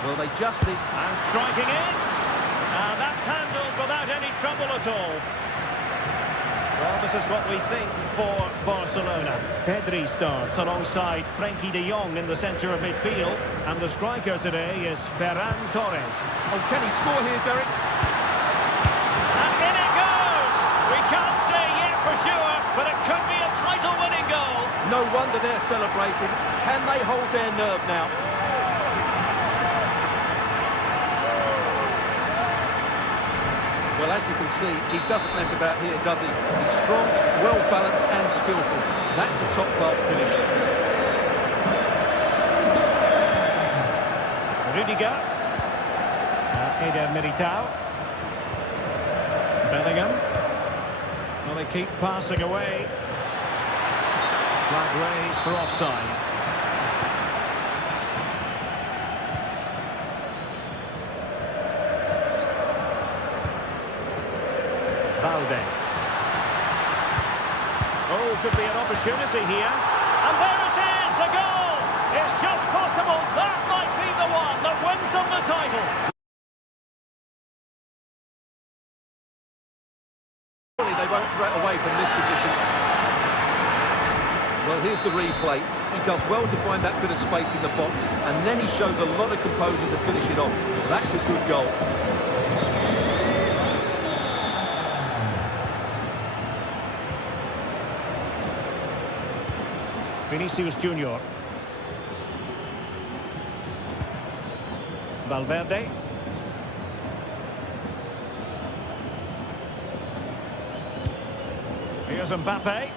Well, they just need... And striking it. And that's handled without any trouble at all. Well, this is what we think for Barcelona. Pedri starts alongside Frenkie de Jong in the centre of midfield. And the striker today is Ferran Torres. Oh, can he score here, Derek? And in it goes! We can't say yet for sure, but it could be a title-winning goal. No wonder they're celebrating. Can they hold their nerve now? Well, as you can see, he doesn't mess about here, does he? He's strong, well-balanced and skillful. That's a top-class finish. Rudiger. Eder Militao. Bellingham. Well, they keep passing away. Flag raised for offside. Valde. Oh, could be an opportunity here. And there it is, a goal! It's just possible that might be the one that wins them the title. Surely they won't throw it away from this position. Well, here's the replay. He does well to find that bit of space in the box, and then he shows a lot of composure to finish it off. That's a good goal. Vinicius Junior. Valverde. Here's Mbappe.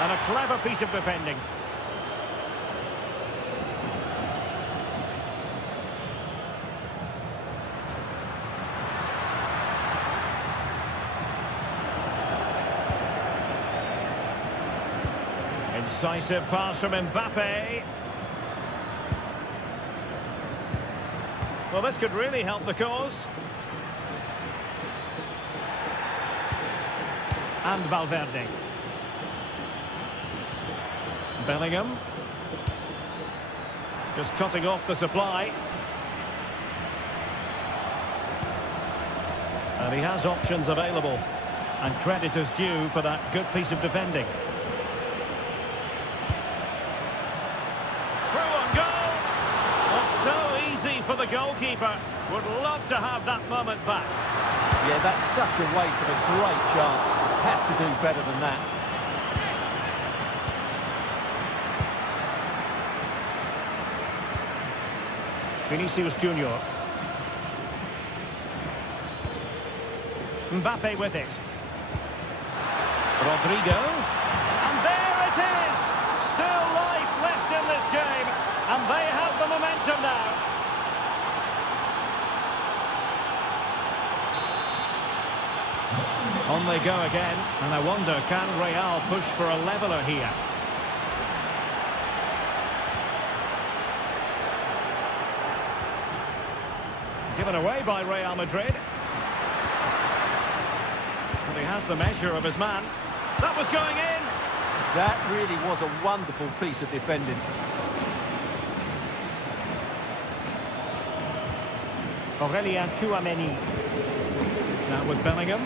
And a clever piece of defending. Incisive pass from Mbappe. Well, this could really help the cause. And Valverde. Bellingham. Just cutting off the supply. And he has options available. And credit is due for that good piece of defending. For the goalkeeper, would love to have that moment back. Yeah, that's such a waste of a great chance. Has to do better than that. Vinicius Junior. Mbappe with it. Rodrigo. And there it is! Still life left in this game. And they have the momentum now. On they go again, and I wonder, can Real push for a leveller here? Given away by Real Madrid. And he has the measure of his man. That was going in. That really was a wonderful piece of defending. Aurelien Tchouameni. Now with Bellingham.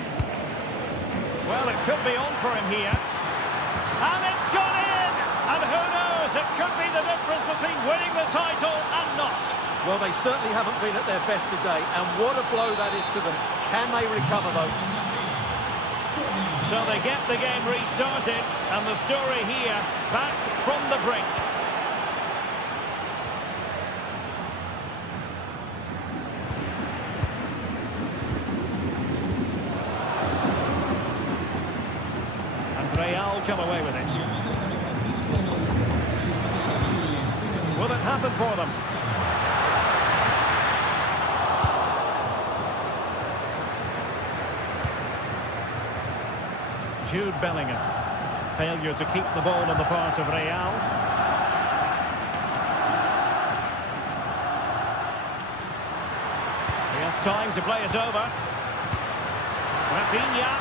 Well, it could be on for him here. And it's gone in! And who knows, it could be the difference between winning the title and not. Well, they certainly haven't been at their best today, and what a blow that is to them. Can they recover, though? So they get the game restarted, and the story here, back from the brink. And Real come away with it. Will it happen for them? Jude Bellingham. Failure to keep the ball on the part of Real. He has time to play it over. Rafinha.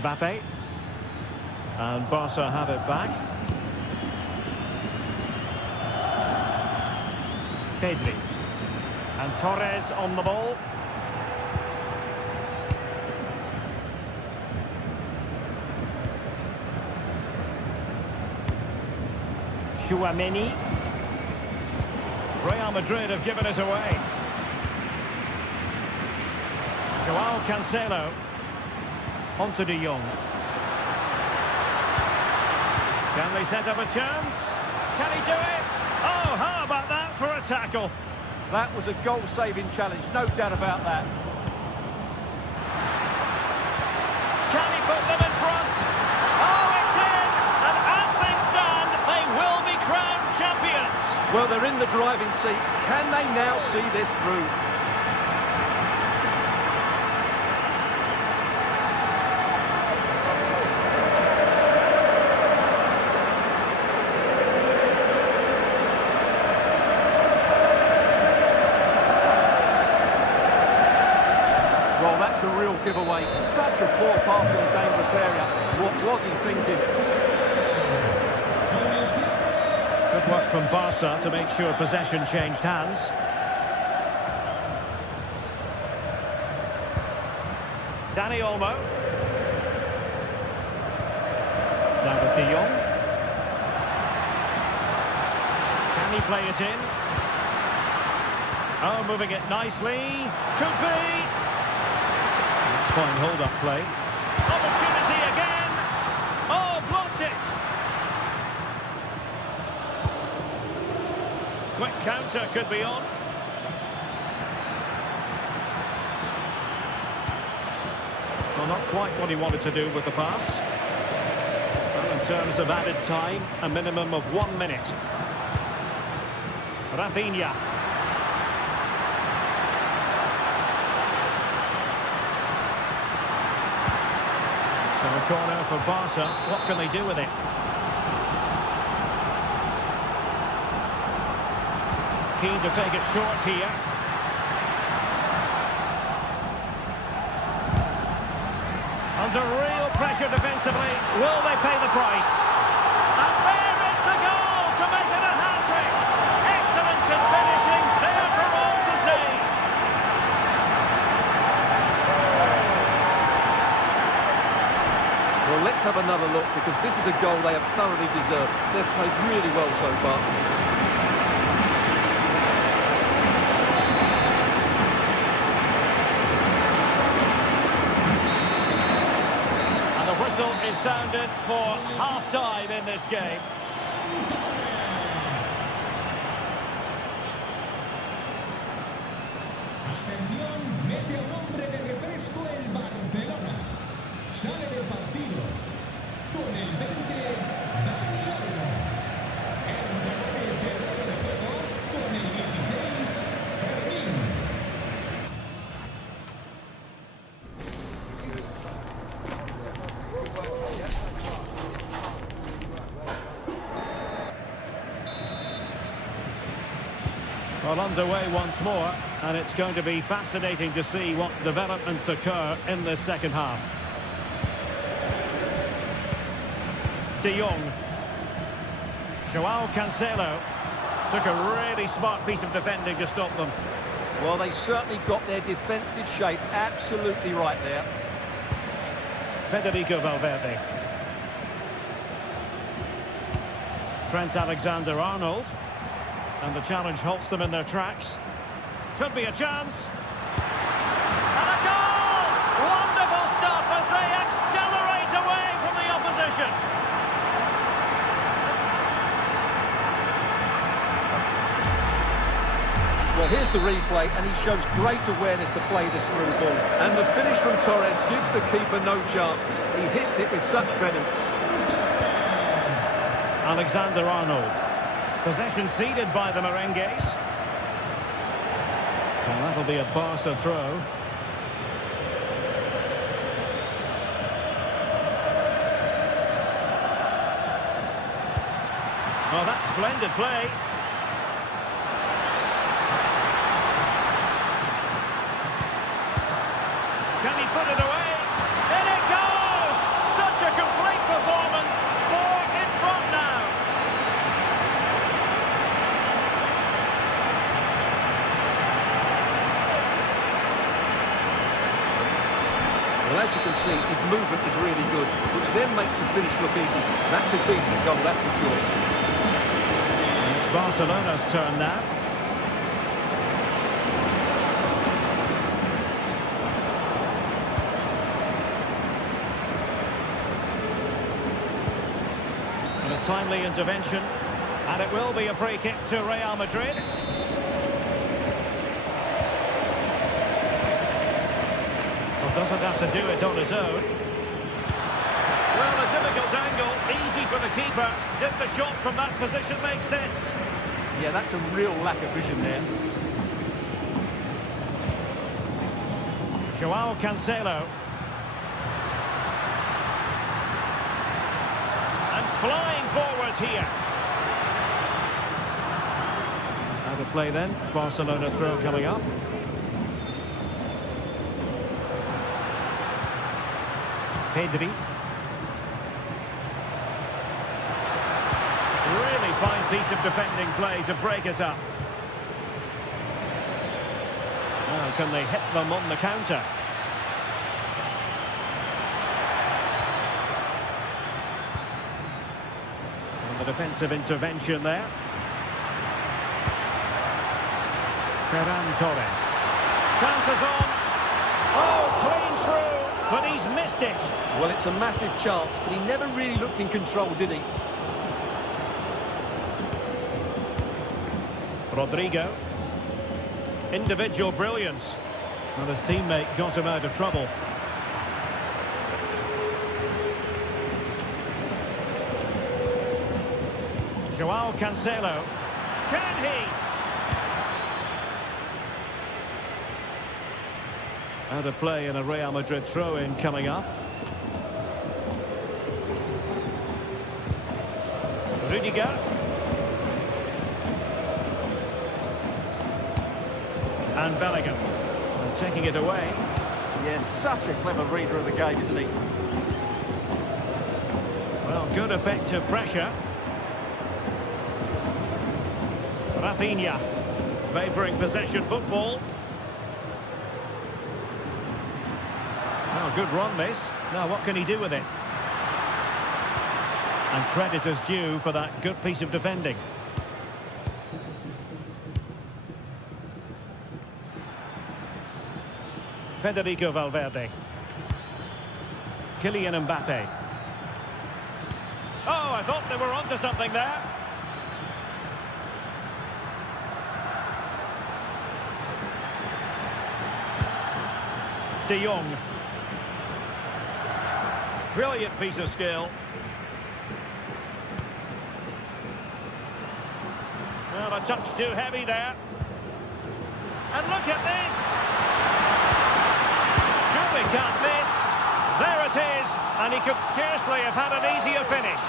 Mbappe. And Barca have it back. Pedri. And Torres on the ball. Tchouameni. Real Madrid have given us away. Joao Cancelo. Onto De Jong. Can they set up a chance? Can he do it? Oh, how about that for a tackle? That was a goal-saving challenge, no doubt about that. Can he put them in front? Oh, it's in! And as things stand, they will be crowned champions. Well, they're in the driving seat. Can they now see this through? Well, that's a real giveaway. Such a poor pass in a dangerous area. What was he thinking? Good work from Barca to make sure possession changed hands. Dani Olmo. Now with De Jong. Can he play it in? Oh, moving it nicely. Could be. Fine hold-up play. Opportunity again. Oh, blocked it. Quick counter could be on. Well, not quite what he wanted to do with the pass. Well, in terms of added time, a minimum of 1 minute. Rafinha. So a corner for Barca. What can they do with it? Keen to take it short here. Under real pressure defensively. Will they pay the price? And there is the goal to make it a hat-trick. Excellence in finishing. There for all to see. Well, let's have another look, because this is a goal they have thoroughly deserved. They've played really well so far. And the whistle is sounded for half-time in this game. Atención, mete a un hombre de refresco el Barcelona. Sale del partido con el 20, Dani Olmo. Entrará en el terreno de juego con el 16, Fermín. Well, underway once more, and it's going to be fascinating to see what developments occur in this second half. De Jong. Joao Cancelo took a really smart piece of defending to stop them. Well, they certainly got their defensive shape absolutely right there. Federico Valverde. Trent Alexander-Arnold. And the challenge halts them in their tracks. Could be a chance. And a goal! Wonderful stuff as they accelerate away from the opposition. Well, here's the replay, and he shows great awareness to play this through ball. And the finish from Torres gives the keeper no chance. He hits it with such venom. Alexander-Arnold. Possession ceded by the Merengues. And that'll be a Barca throw. Oh, that's splendid play. Can he put it away? In it goes! Such a complete performance. 4 in front now. Well, as you can see, his movement is really good, which then makes the finish look easy. That's a decent goal, that's for sure. It's Barcelona's turn now. And a timely intervention. And it will be a free kick to Real Madrid. Doesn't have to do it on his own. Well, a difficult angle, easy for the keeper. Did the shot from that position make sense? Yeah, that's a real lack of vision there. Joao Cancelo. And flying forward here. Out of play then. Barcelona throw coming up. Pedri. Really fine piece of defending play to break it up. Now, can they hit them on the counter? And the defensive intervention there. Ferran Torres. Chances on. Oh, clean through. But he's missed it. Well, it's a massive chance, but he never really looked in control, did he? Rodrigo. Individual brilliance. And his teammate got him out of trouble. Joao Cancelo. Can he? Out of play in a Real Madrid throw-in coming up. Rudiger. And Bellingham. And taking it away. Yes, such a clever reader of the game, isn't he? Well, good effective pressure. Rafinha. Favouring possession football. Oh, good run this. Now what can he do with it? And credit is due for that good piece of defending. Federico Valverde. Kylian Mbappe. Oh, I thought they were onto something there. De Jong. Brilliant piece of skill. Well, a touch too heavy there. And look at this. Surely can't miss. There it is. And he could scarcely have had an easier finish.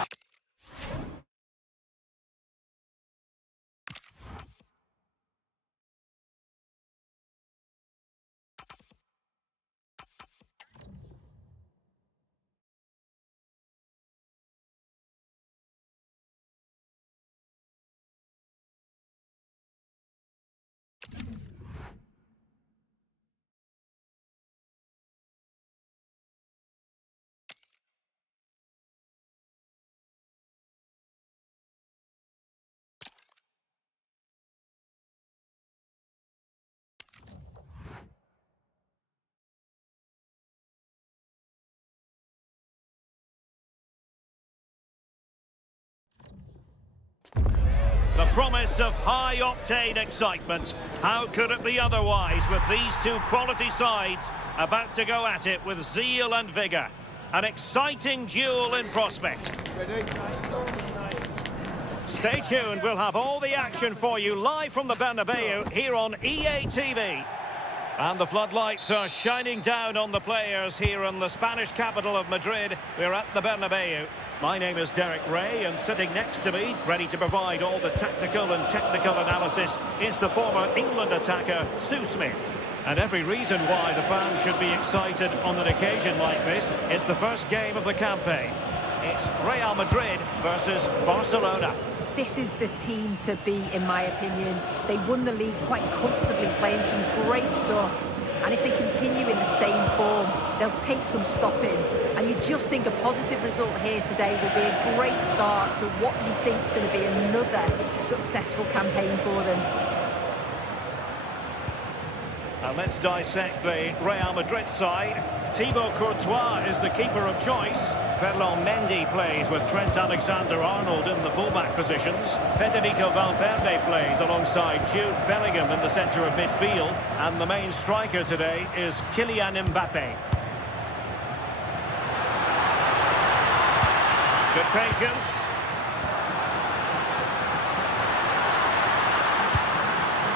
The promise of high-octane excitement. How could it be otherwise with these two quality sides about to go at it with zeal and vigour? An exciting duel in prospect. Stay tuned, we'll have all the action for you live from the Bernabeu here on EA TV. And the floodlights are shining down on the players here in the Spanish capital of Madrid. We're at the Bernabeu. My name is Derek Ray, and sitting next to me, ready to provide all the tactical and technical analysis, is the former England attacker, Sue Smith. And every reason why the fans should be excited on an occasion like this. It's the first game of the campaign. It's Real Madrid versus Barcelona. This is the team to be, in my opinion. They won the league quite comfortably, playing some great stuff. And if they continue in the same form, they'll take some stopping. And you just think a positive result here today will be a great start to what you think is going to be another successful campaign for them. And let's dissect the Real Madrid side. Thibaut Courtois is the keeper of choice. Ferland Mendy plays with Trent Alexander-Arnold in the fullback positions. Federico Valverde plays alongside Jude Bellingham in the centre of midfield. And the main striker today is Kylian Mbappe. Good patience.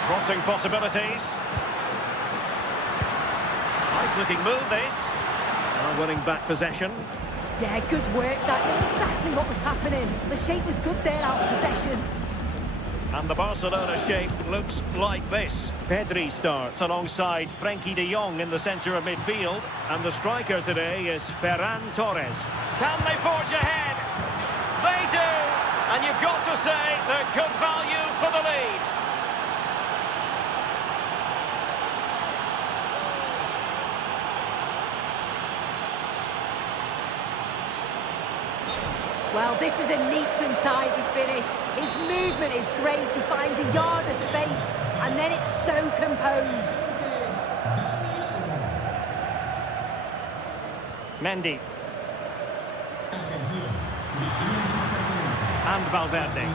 Crossing possibilities. Nice looking move this. And winning back possession. Yeah, good work. That knew exactly what was happening. The shape was good there out of possession. And the Barcelona shape looks like this. Pedri starts alongside Frenkie de Jong in the centre of midfield. And the striker today is Ferran Torres. Can they forge ahead? They do! And you've got to say they're good value for the lead. Well, this is a neat and tidy finish. His movement is great. He finds a yard of space, and then it's so composed. Mendy. And Valverde.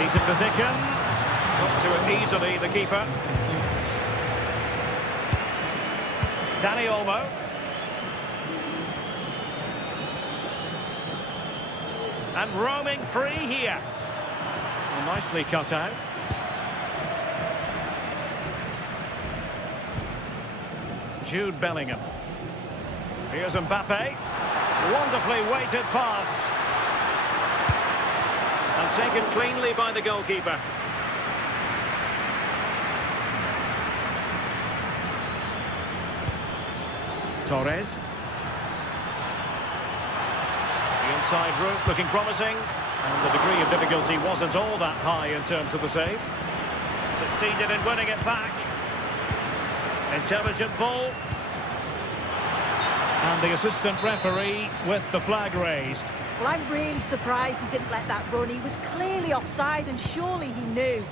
Decent position. Got to it easily, the keeper. Dani Olmo. And roaming free here. Well, nicely cut out. Jude Bellingham. Here's Mbappe. Wonderfully weighted pass. And taken cleanly by the goalkeeper. Torres. The inside route looking promising. And the degree of difficulty wasn't all that high in terms of the save. Succeeded in winning it back. Intelligent ball. And the assistant referee with the flag raised. Well, I'm really surprised he didn't let that run. He was clearly offside, and surely he knew.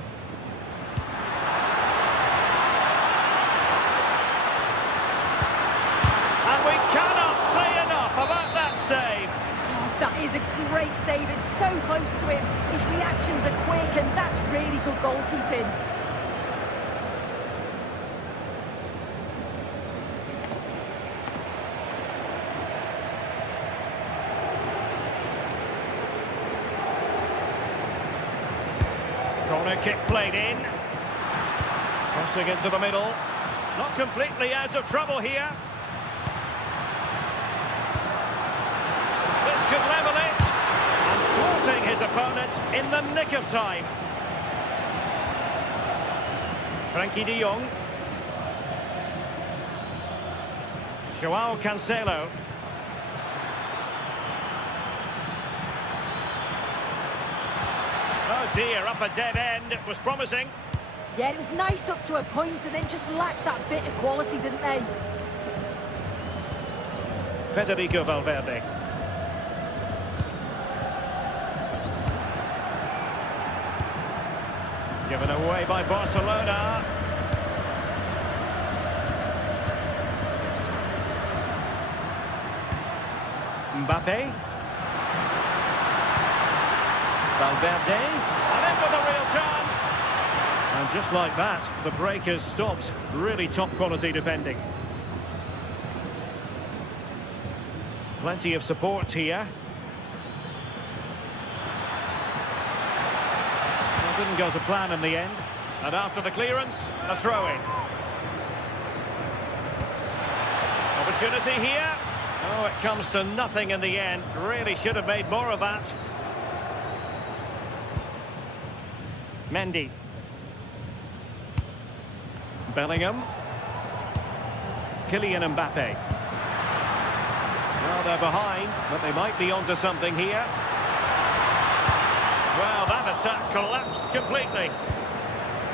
And we cannot say enough about that save. Oh, that is a great save. It's so close to him. His reactions are quick, and that's really good goalkeeping. Corner kick played in. Crossing into the middle. Not completely out of trouble here. This could level it. And thwarting his opponent in the nick of time. Frenkie de Jong. Joao Cancelo. Oh dear, up a dead end. It was promising. Yeah, it was nice up to a point, and then just lacked that bit of quality, didn't they? Federico Valverde. Given away by Barcelona. Mbappe. Valverde, and in with a real chance. And just like that, the break has stopped. Really top quality defending. Plenty of support here. Well, didn't go to plan in the end. And after the clearance, a throw-in. Opportunity here. Oh, it comes to nothing in the end. Really should have made more of that. Mendy. Bellingham. Kylian Mbappe. Well, they're behind, but they might be onto something here. Well, that attack collapsed completely.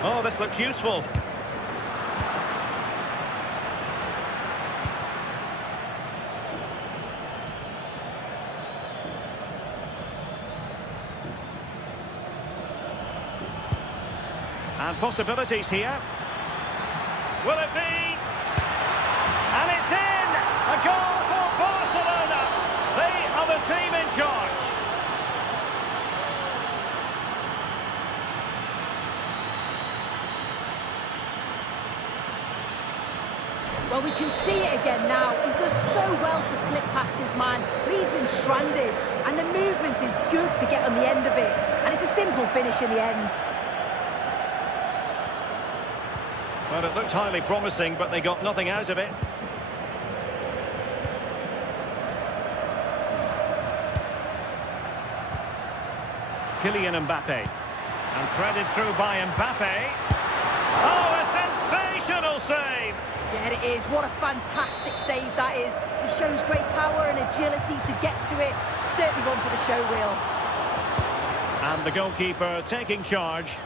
Oh, this looks useful. And possibilities here. Will it be? And it's in! A goal for Barcelona! They are the team in charge. Well, we can see it again now. He does so well to slip past his man, leaves him stranded, and the movement is good to get on the end of it. And it's a simple finish in the end. Well, it looked highly promising, but they got nothing out of it. Kylian Mbappe. And threaded through by Mbappe. Oh, a sensational save! Yeah, it is. What a fantastic save that is. He shows great power and agility to get to it. Certainly one for the show reel. And the goalkeeper taking charge.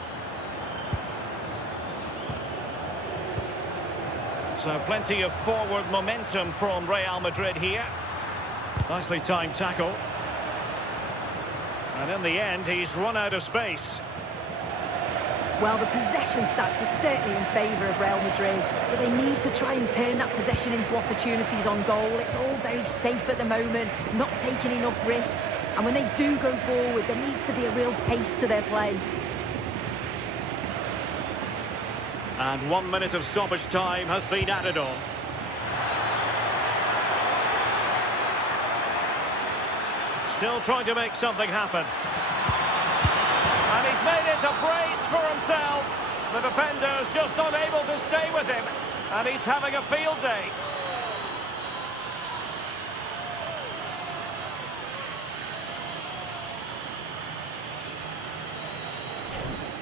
So plenty of forward momentum from Real Madrid here. Nicely timed tackle. And in the end, he's run out of space. Well, the possession stats are certainly in favour of Real Madrid, but they need to try and turn that possession into opportunities on goal. It's all very safe at the moment, not taking enough risks, and when they do go forward, there needs to be a real pace to their play. And 1 minute of stoppage time has been added on. Still trying to make something happen. And he's made it a brace for himself. The defender's just unable to stay with him. And he's having a field day.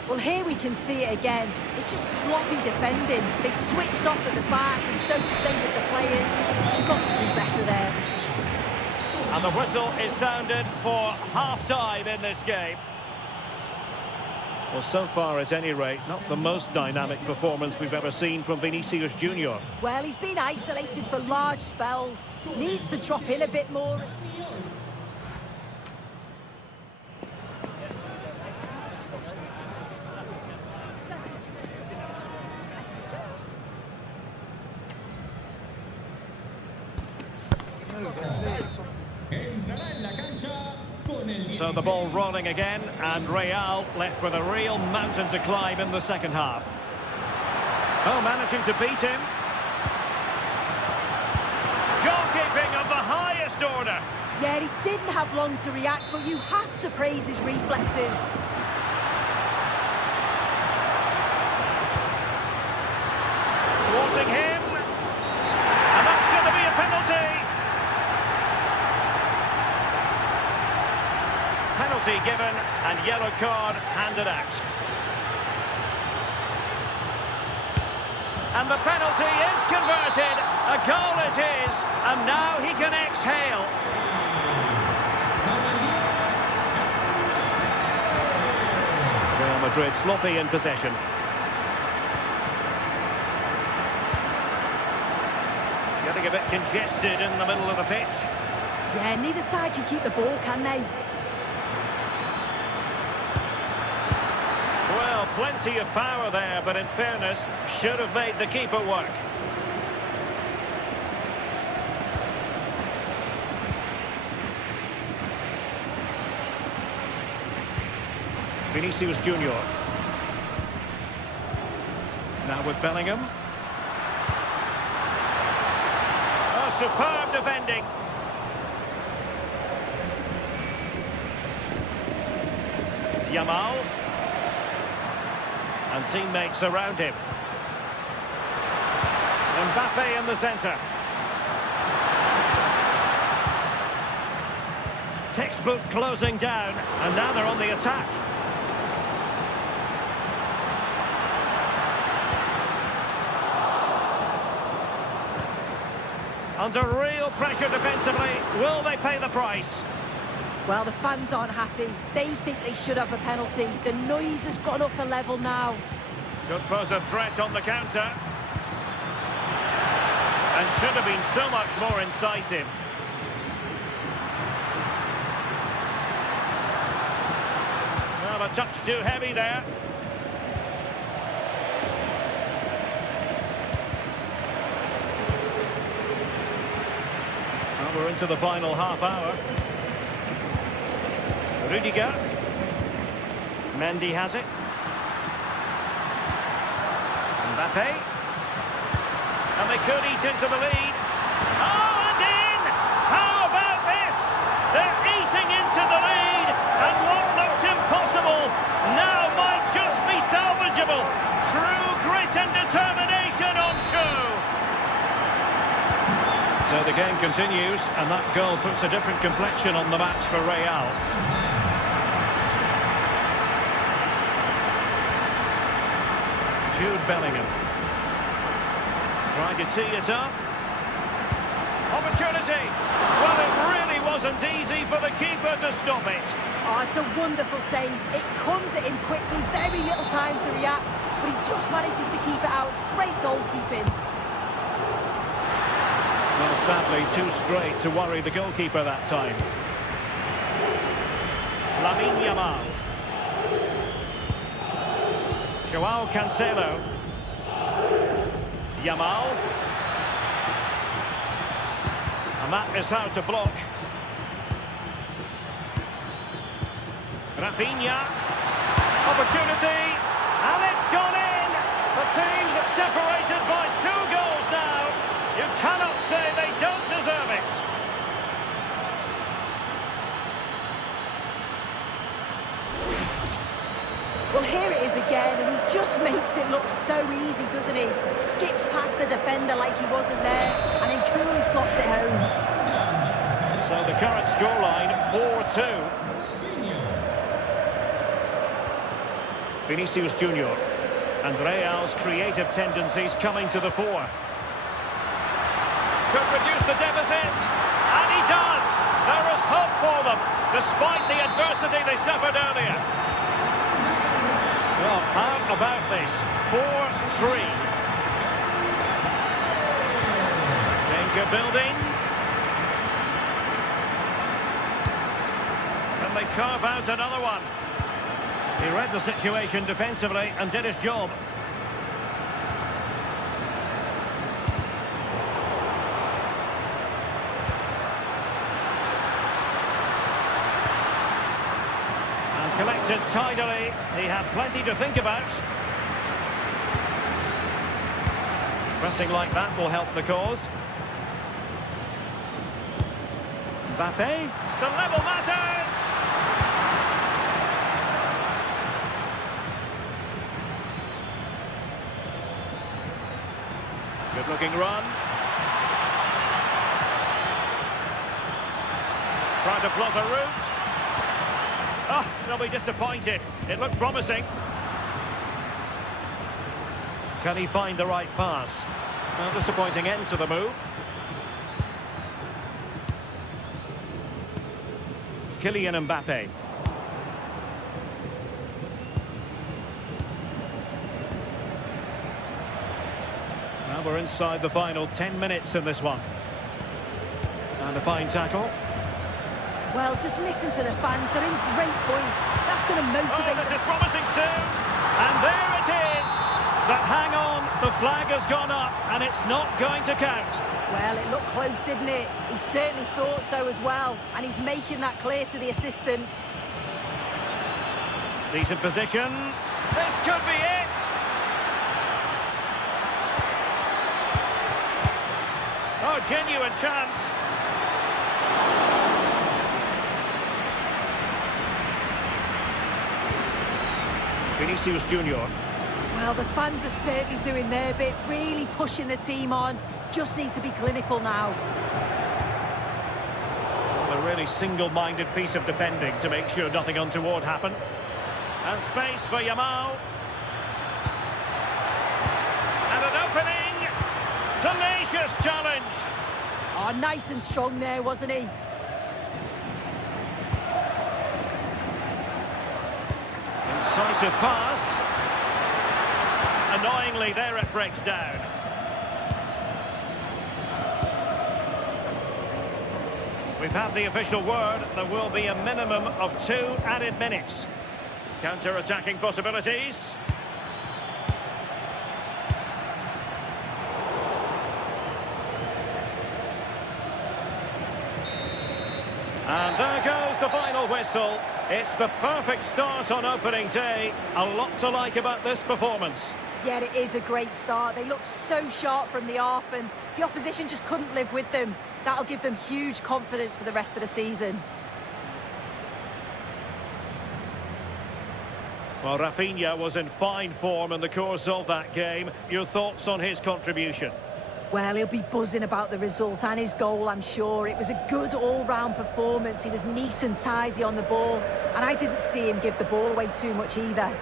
Well, here we can see it again. It's just sloppy defending. They've switched off at the back and don't stay with the players. They've got to do better there. And the whistle is sounded for half-time in this game. Well, so far, at any rate, not the most dynamic performance we've ever seen from Vinicius Junior. Well, he's been isolated for large spells. Needs to drop in a bit more. So the ball rolling again, and Real left with a real mountain to climb in the second half. Oh, managing to beat him. Goalkeeping of the highest order. Yeah, he didn't have long to react, but you have to praise his reflexes. Thwarting him. And that's going to be a penalty. Penalty given and yellow card handed out. And the penalty is converted. A goal it is, and now he can exhale. Real Madrid sloppy in possession. Getting a bit congested in the middle of the pitch. Yeah, neither side can keep the ball, can they? Well, plenty of power there, but in fairness, should have made the keeper work. Vinicius Junior. Now with Bellingham. Oh, superb defending. Yamal. And teammates around him. Mbappe in the centre. Textbook closing down, and now they're on the attack. Under real pressure defensively, will they pay the price? Well, the fans aren't happy. They think they should have a penalty. The noise has gone up a level now. Could pose a threat on the counter. And should have been so much more incisive. Well, a touch too heavy there. Well, we're into the final half hour. Rudiger. Mendy has it. Mbappe. And they could eat into the lead. Oh, and in! How about this? They're eating into the lead, and what looked impossible now might just be salvageable. True grit and determination on show. So the game continues, and that goal puts a different complexion on the match for Real. Jude Bellingham. Trying to tee it up. Opportunity. Well, it really wasn't easy for the keeper to stop it. Oh, it's a wonderful save. It comes at him quickly, very little time to react, but he just manages to keep it out. It's great goalkeeping. Well, sadly, too straight to worry the goalkeeper that time. Lamine Yamal. Joao Cancelo. Yamal. And that is how to block. Rafinha. Opportunity. And it's gone in. The teams are separated by 2 goals now. You cannot say they don't deserve it. Well, here it is again, and he just makes it look so easy, doesn't he? Skips past the defender like he wasn't there, and then coolly slots it home. So the current scoreline, 4-2. Vinicius Junior. And Real's creative tendencies coming to the fore. Could reduce the deficit, and he does! There is hope for them, despite the adversity they suffered earlier. Well, how about this? 4-3. Danger building. And they carve out another one. He read the situation defensively and did his job. Collected tidily. He had plenty to think about. Resting like that will help the cause. Mbappe to level matters. Good looking run. Trying to plot a route. Oh, they'll be disappointed. It looked promising. Can he find the right pass? Well, disappointing end to the move. Kylian Mbappe. Now we're inside the final 10 minutes in this one. And a fine tackle. Well, just listen to the fans. They're in great voice. That's going to motivate them. This is promising soon. And there it is. But hang on, the flag has gone up and it's not going to count. Well, it looked close, didn't it? He certainly thought so as well. And he's making that clear to the assistant. Decent position. This could be it. Oh, genuine chance. Vinicius Junior. Well, the fans are certainly doing their bit, really pushing the team on. Just need to be clinical now. A really single-minded piece of defending to make sure nothing untoward happened. And space for Yamal. And an opening. Tenacious challenge. Oh, nice and strong there, wasn't he? Incisive pass. Annoyingly, there it breaks down. We've had the official word. There will be a minimum of 2 added minutes. Counter-attacking possibilities. And there goes the final whistle. It's the perfect start on opening day. A lot to like about this performance. Yeah, it is a great start. They looked so sharp from the off, and the opposition just couldn't live with them. That'll give them huge confidence for the rest of the season. Well, Rafinha was in fine form in the course of that game. Your thoughts on his contribution? Well, he'll be buzzing about the result and his goal, I'm sure. It was a good all-round performance. He was neat and tidy on the ball, and I didn't see him give the ball away too much either.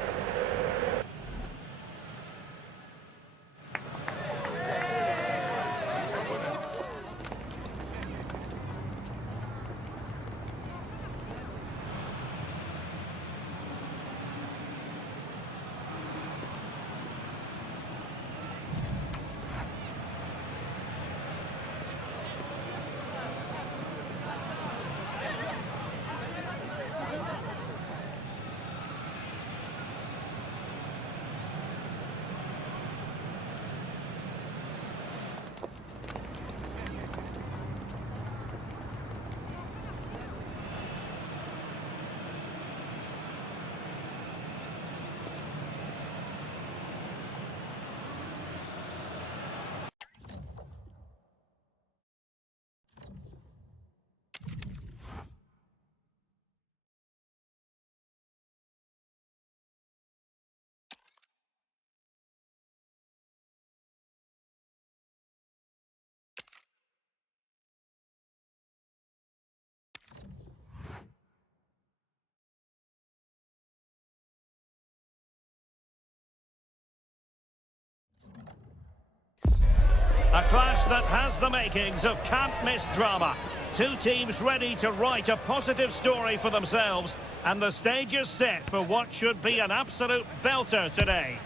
A clash that has the makings of can't-miss drama. Two teams ready to write a positive story for themselves, and the stage is set for what should be an absolute belter today.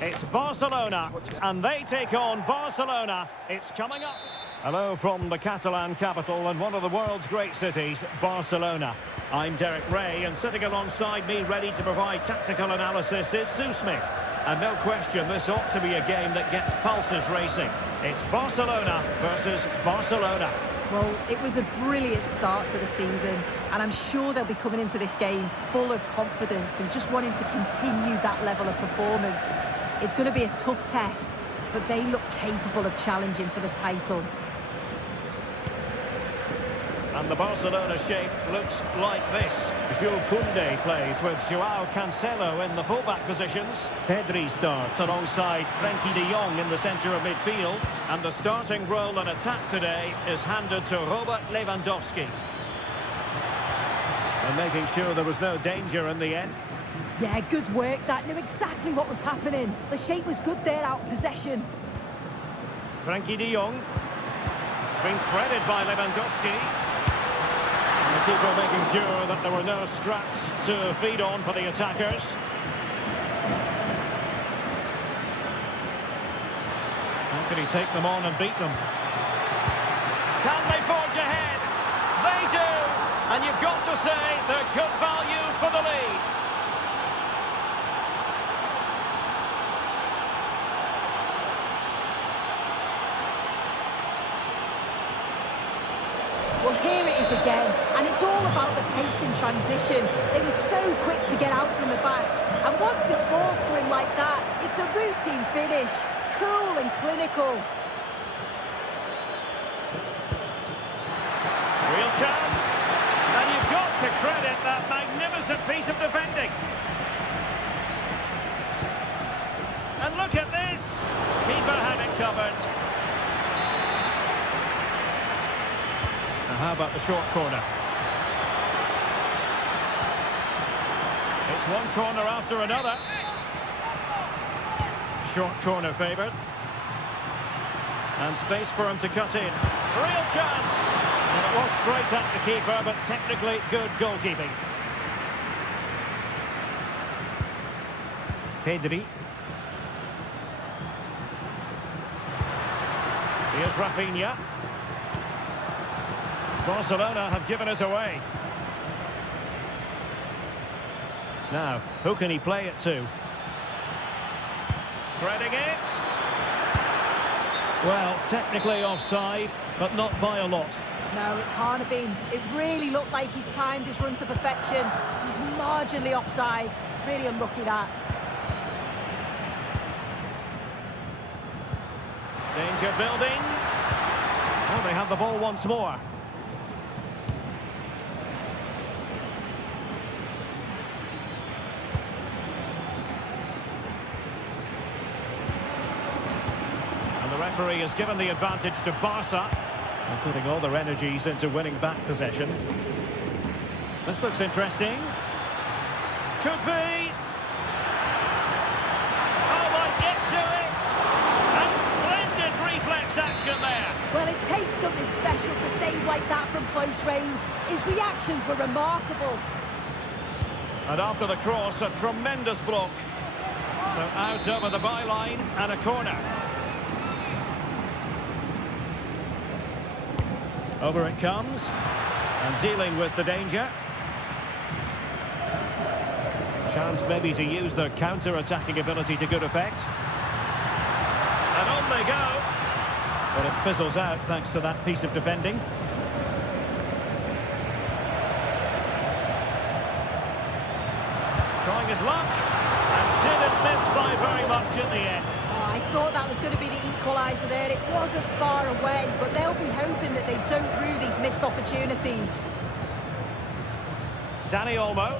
It's Barcelona, and they take on Barcelona. It's coming up. Hello from the Catalan capital and one of the world's great cities, Barcelona. I'm Derek Ray, and sitting alongside me ready to provide tactical analysis is Sue Smith. And no question, this ought to be a game that gets pulses racing. It's Barcelona versus Barcelona. Well, it was a brilliant start to the season, and I'm sure they'll be coming into this game full of confidence and just wanting to continue that level of performance. It's going to be a tough test, but they look capable of challenging for the title. And the Barcelona shape looks like this. Jules Koundé plays with Joao Cancelo in the fullback positions. Pedri starts alongside Frenkie de Jong in the centre of midfield. And the starting role in attack today is handed to Robert Lewandowski. And making sure there was no danger in the end. Yeah, good work. That knew exactly what was happening. The shape was good there, out of possession. Frenkie de Jong. It's been threaded by Lewandowski. The keeper making sure that there were no scraps to feed on for the attackers. How can he take them on and beat them? Can they forge ahead? They do! And you've got to say they're good value for the lead. Well, here it is again, And it's all about the pace in transition. They were so quick to get out from the back. And once it falls to him like that, it's a routine finish. Cool and clinical. Real chance. And you've got to credit that magnificent piece of defending. And look at this. Keeper had it covered. Now how about the short corner? It's one corner after another. Short corner favoured. And space for him to cut in. Real chance. And it was straight at the keeper, but technically good goalkeeping. Pedri. Here's Rafinha. Barcelona have given us away. Now, who can he play it to? Threading it. Well, technically offside, but not by a lot. No, it can't have been. It really looked like he timed his run to perfection. He's marginally offside. Really unlucky that. Danger building. Oh, they have the ball once more. And the referee has given the advantage to Barca. They're putting all their energies into winning back possession. This looks interesting. Could be. Oh, might get to it. And splendid reflex action there. Well, it takes something special to save like that from close range. His reactions were remarkable. And after the cross, a tremendous block. So out over the byline and a corner. Over it comes. And dealing with the danger. Chance maybe to use their counter-attacking ability to good effect. And on they go. But it fizzles out thanks to that piece of defending. Trying his luck. And didn't miss by very much in the end. Oh, I thought that was going to be the equaliser there. It wasn't far away, but they'll be hoping that they don't rue these missed opportunities. Dani Olmo.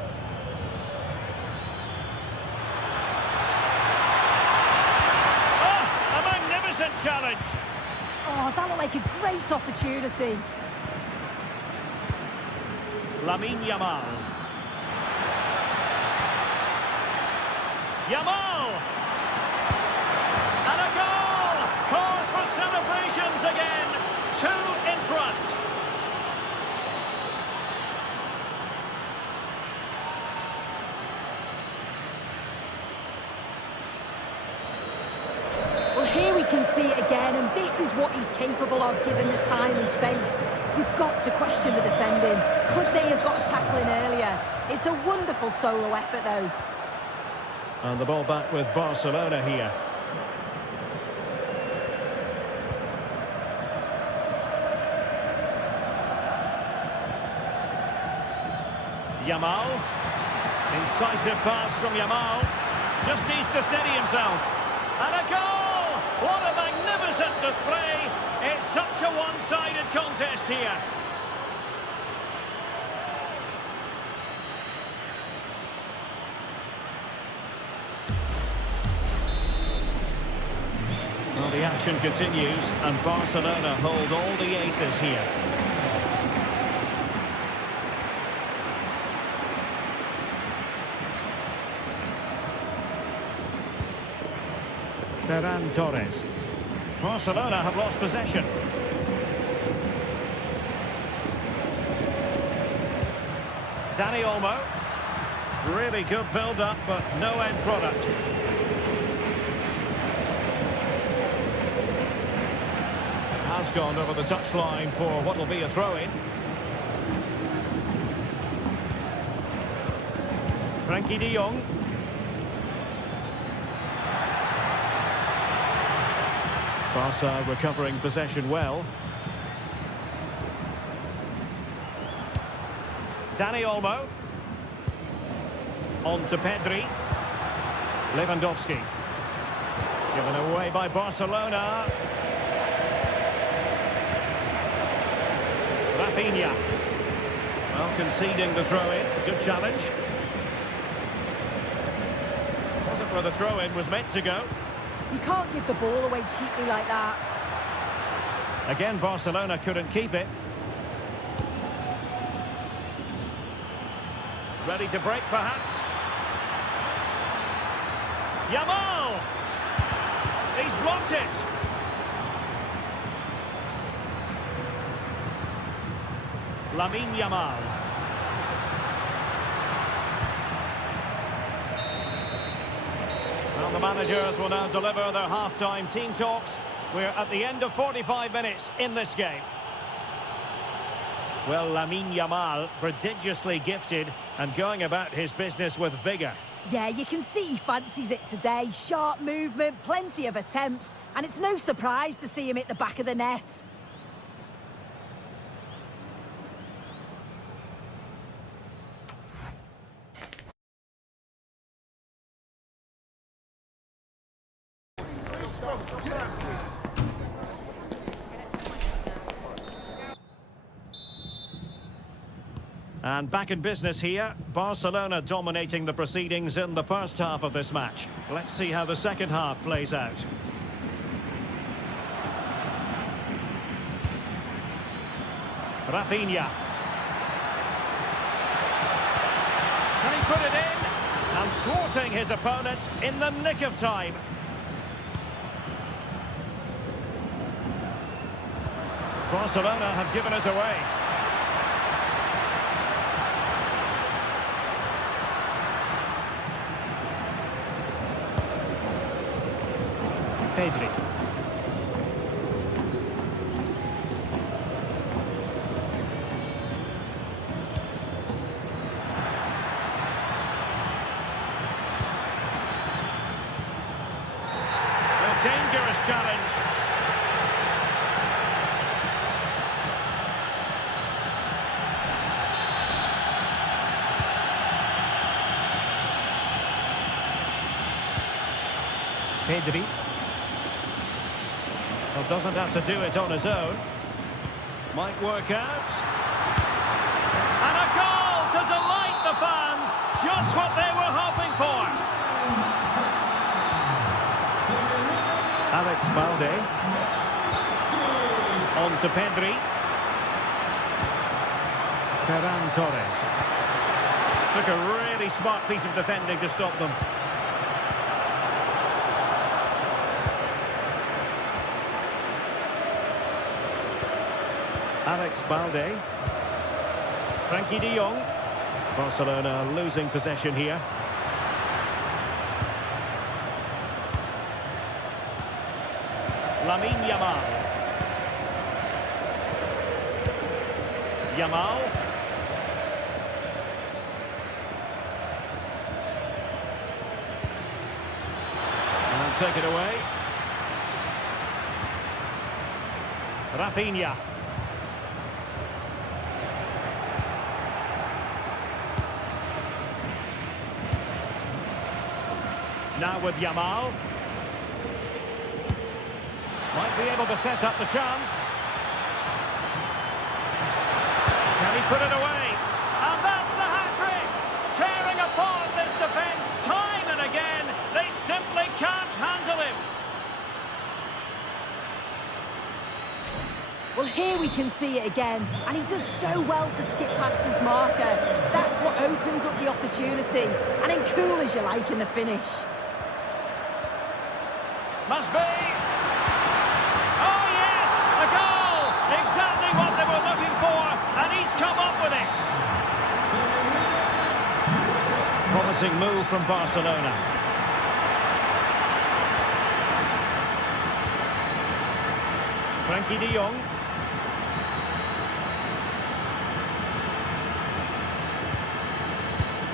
Oh, a magnificent challenge. Oh, that looked like a great opportunity. Lamine Yamal. Yamal! And a goal! Cause for celebrations again. 2 in front. Well, here we can see it again, and this is what he's capable of given the time and space. You've got to question the defending. Could they have got a tackle in earlier? It's a wonderful solo effort, though. And the ball back with Barcelona here. Yamal. Incisive pass from Yamal. Just needs to steady himself. And a goal! What a magnificent display! It's such a one-sided contest here. Well, the action continues, and Barcelona hold all the aces here. Ferran Torres. Barcelona have lost possession. Dani Olmo. Really good build-up, but no end product. Has gone over the touchline for what will be a throw-in. Frankie de Jong. Barca recovering possession well. Dani Olmo. On to Pedri. Lewandowski. Given away by Barcelona. Rafinha. Well, conceding the throw-in. Good challenge. Wasn't where the throw-in was meant to go. You can't give the ball away cheaply like that. Again, Barcelona couldn't keep it. Ready to break, perhaps. Yamal! He's blocked it. Lamine Yamal. Well, the managers will now deliver their half-time team talks. We're at the end of 45 minutes in this game. Well, Lamine Yamal, prodigiously gifted and going about his business with vigour. Yeah, you can see he fancies it today. Sharp movement, plenty of attempts, and it's no surprise to see him hit the back of the net. And back in business here, Barcelona dominating the proceedings in the first half of this match. Let's see how the second half plays out. Rafinha. Can he put it in? And thwarting his opponent in the nick of time. Barcelona have given us away. Pedri. A dangerous challenge. Pedri. Well, doesn't have to do it on his own. Might work out. And a goal to delight the fans. Just what they were hoping for. Alex Balde. On to Pedri. Ferran Torres. Took a really smart piece of defending to stop them. Alex Balde. Frankie de Jong. Barcelona losing possession here. Lamine Yamal. Yamal. And take it away. Rafinha. Now with Yamal. Might be able to set up the chance. Can he put it away? And that's the hat-trick! Tearing apart this defence time and again. They simply can't handle him. Well, here we can see it again, and he does so well to skip past his marker. That's what opens up the opportunity, and then cool as you like in the finish. Must be. Oh, yes! A goal! Exactly what they were looking for, and he's come up with it. Promising move from Barcelona. Frankie de Jong.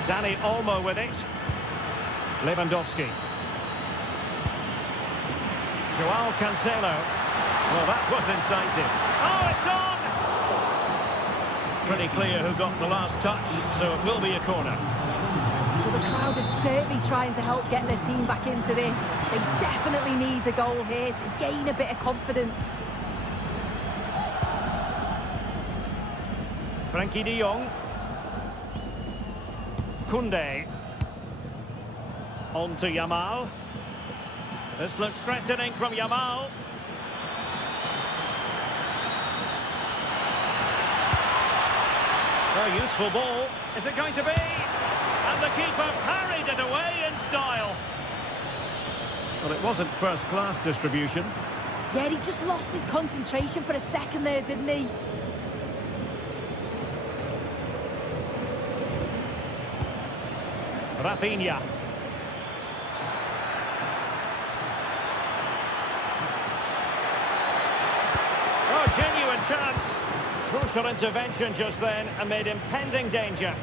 Dani Olmo with it. Lewandowski. Joao Cancelo. Well, that was incisive. Oh, it's on! pretty clear who got the last touch, so it will be a corner. Well, the crowd is certainly trying to help get their team back into this. They definitely need a goal here to gain a bit of confidence. Frankie de Jong. Koundé. On to Yamal. This looks threatening from Yamal. A useful ball. Is it going to be? And the keeper parried it away in style. Well, it wasn't first-class distribution. Yeah, he just lost his concentration for a second there, didn't he? Rafinha. Oh, genuine chance. Crucial intervention just then amid impending danger.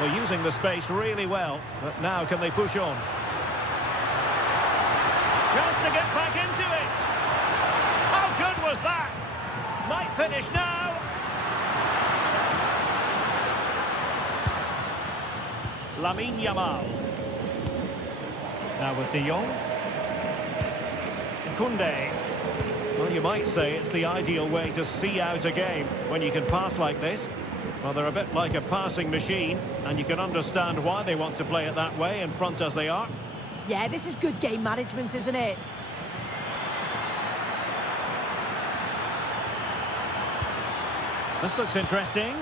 Well, using the space really well, but now can they push on? Chance to get back into it. How good was that? Might finish now. Lamine Yamal. Now with de Jong. Koundé. Well, you might say it's the ideal way to see out a game when you can pass like this. Well, they're a bit like a passing machine, and you can understand why they want to play it that way, in front as they are. Yeah, this is good game management, isn't it? This looks interesting.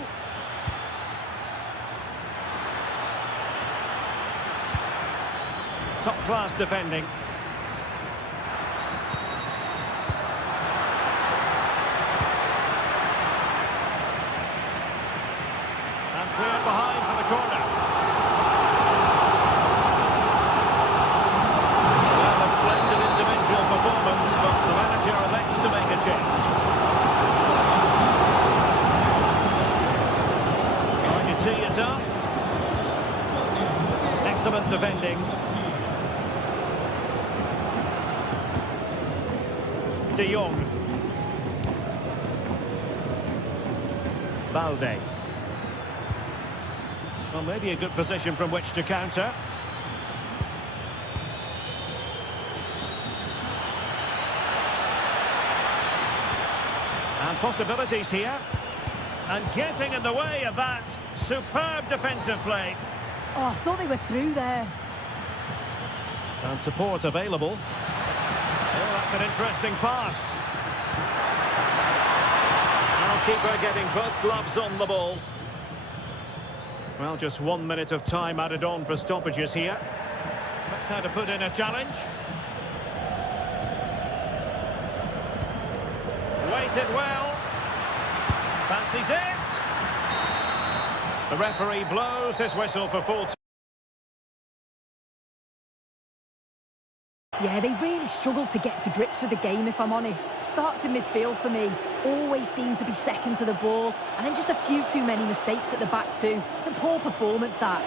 Top-class defending. And cleared behind for the corner. Well, a splendid individual performance, but the manager elects to make a change. Going to tee it up. Excellent defending. De Jong. Balde. Well, maybe a good position from which to counter. And possibilities here. And getting in the way of that superb defensive play. Oh, I thought they were through there. And support available. Oh, that's an interesting pass. Now keeper getting both gloves on the ball. Well, just 1 minute of time added on for stoppages here. That's how to put in a challenge. Waited well. Fancies it. The referee blows his whistle for full time. Yeah, they really struggled to get to grips with the game, if I'm honest. Starts in midfield for me. Always seem to be second to the ball. And then just a few too many mistakes at the back too. It's a poor performance, that.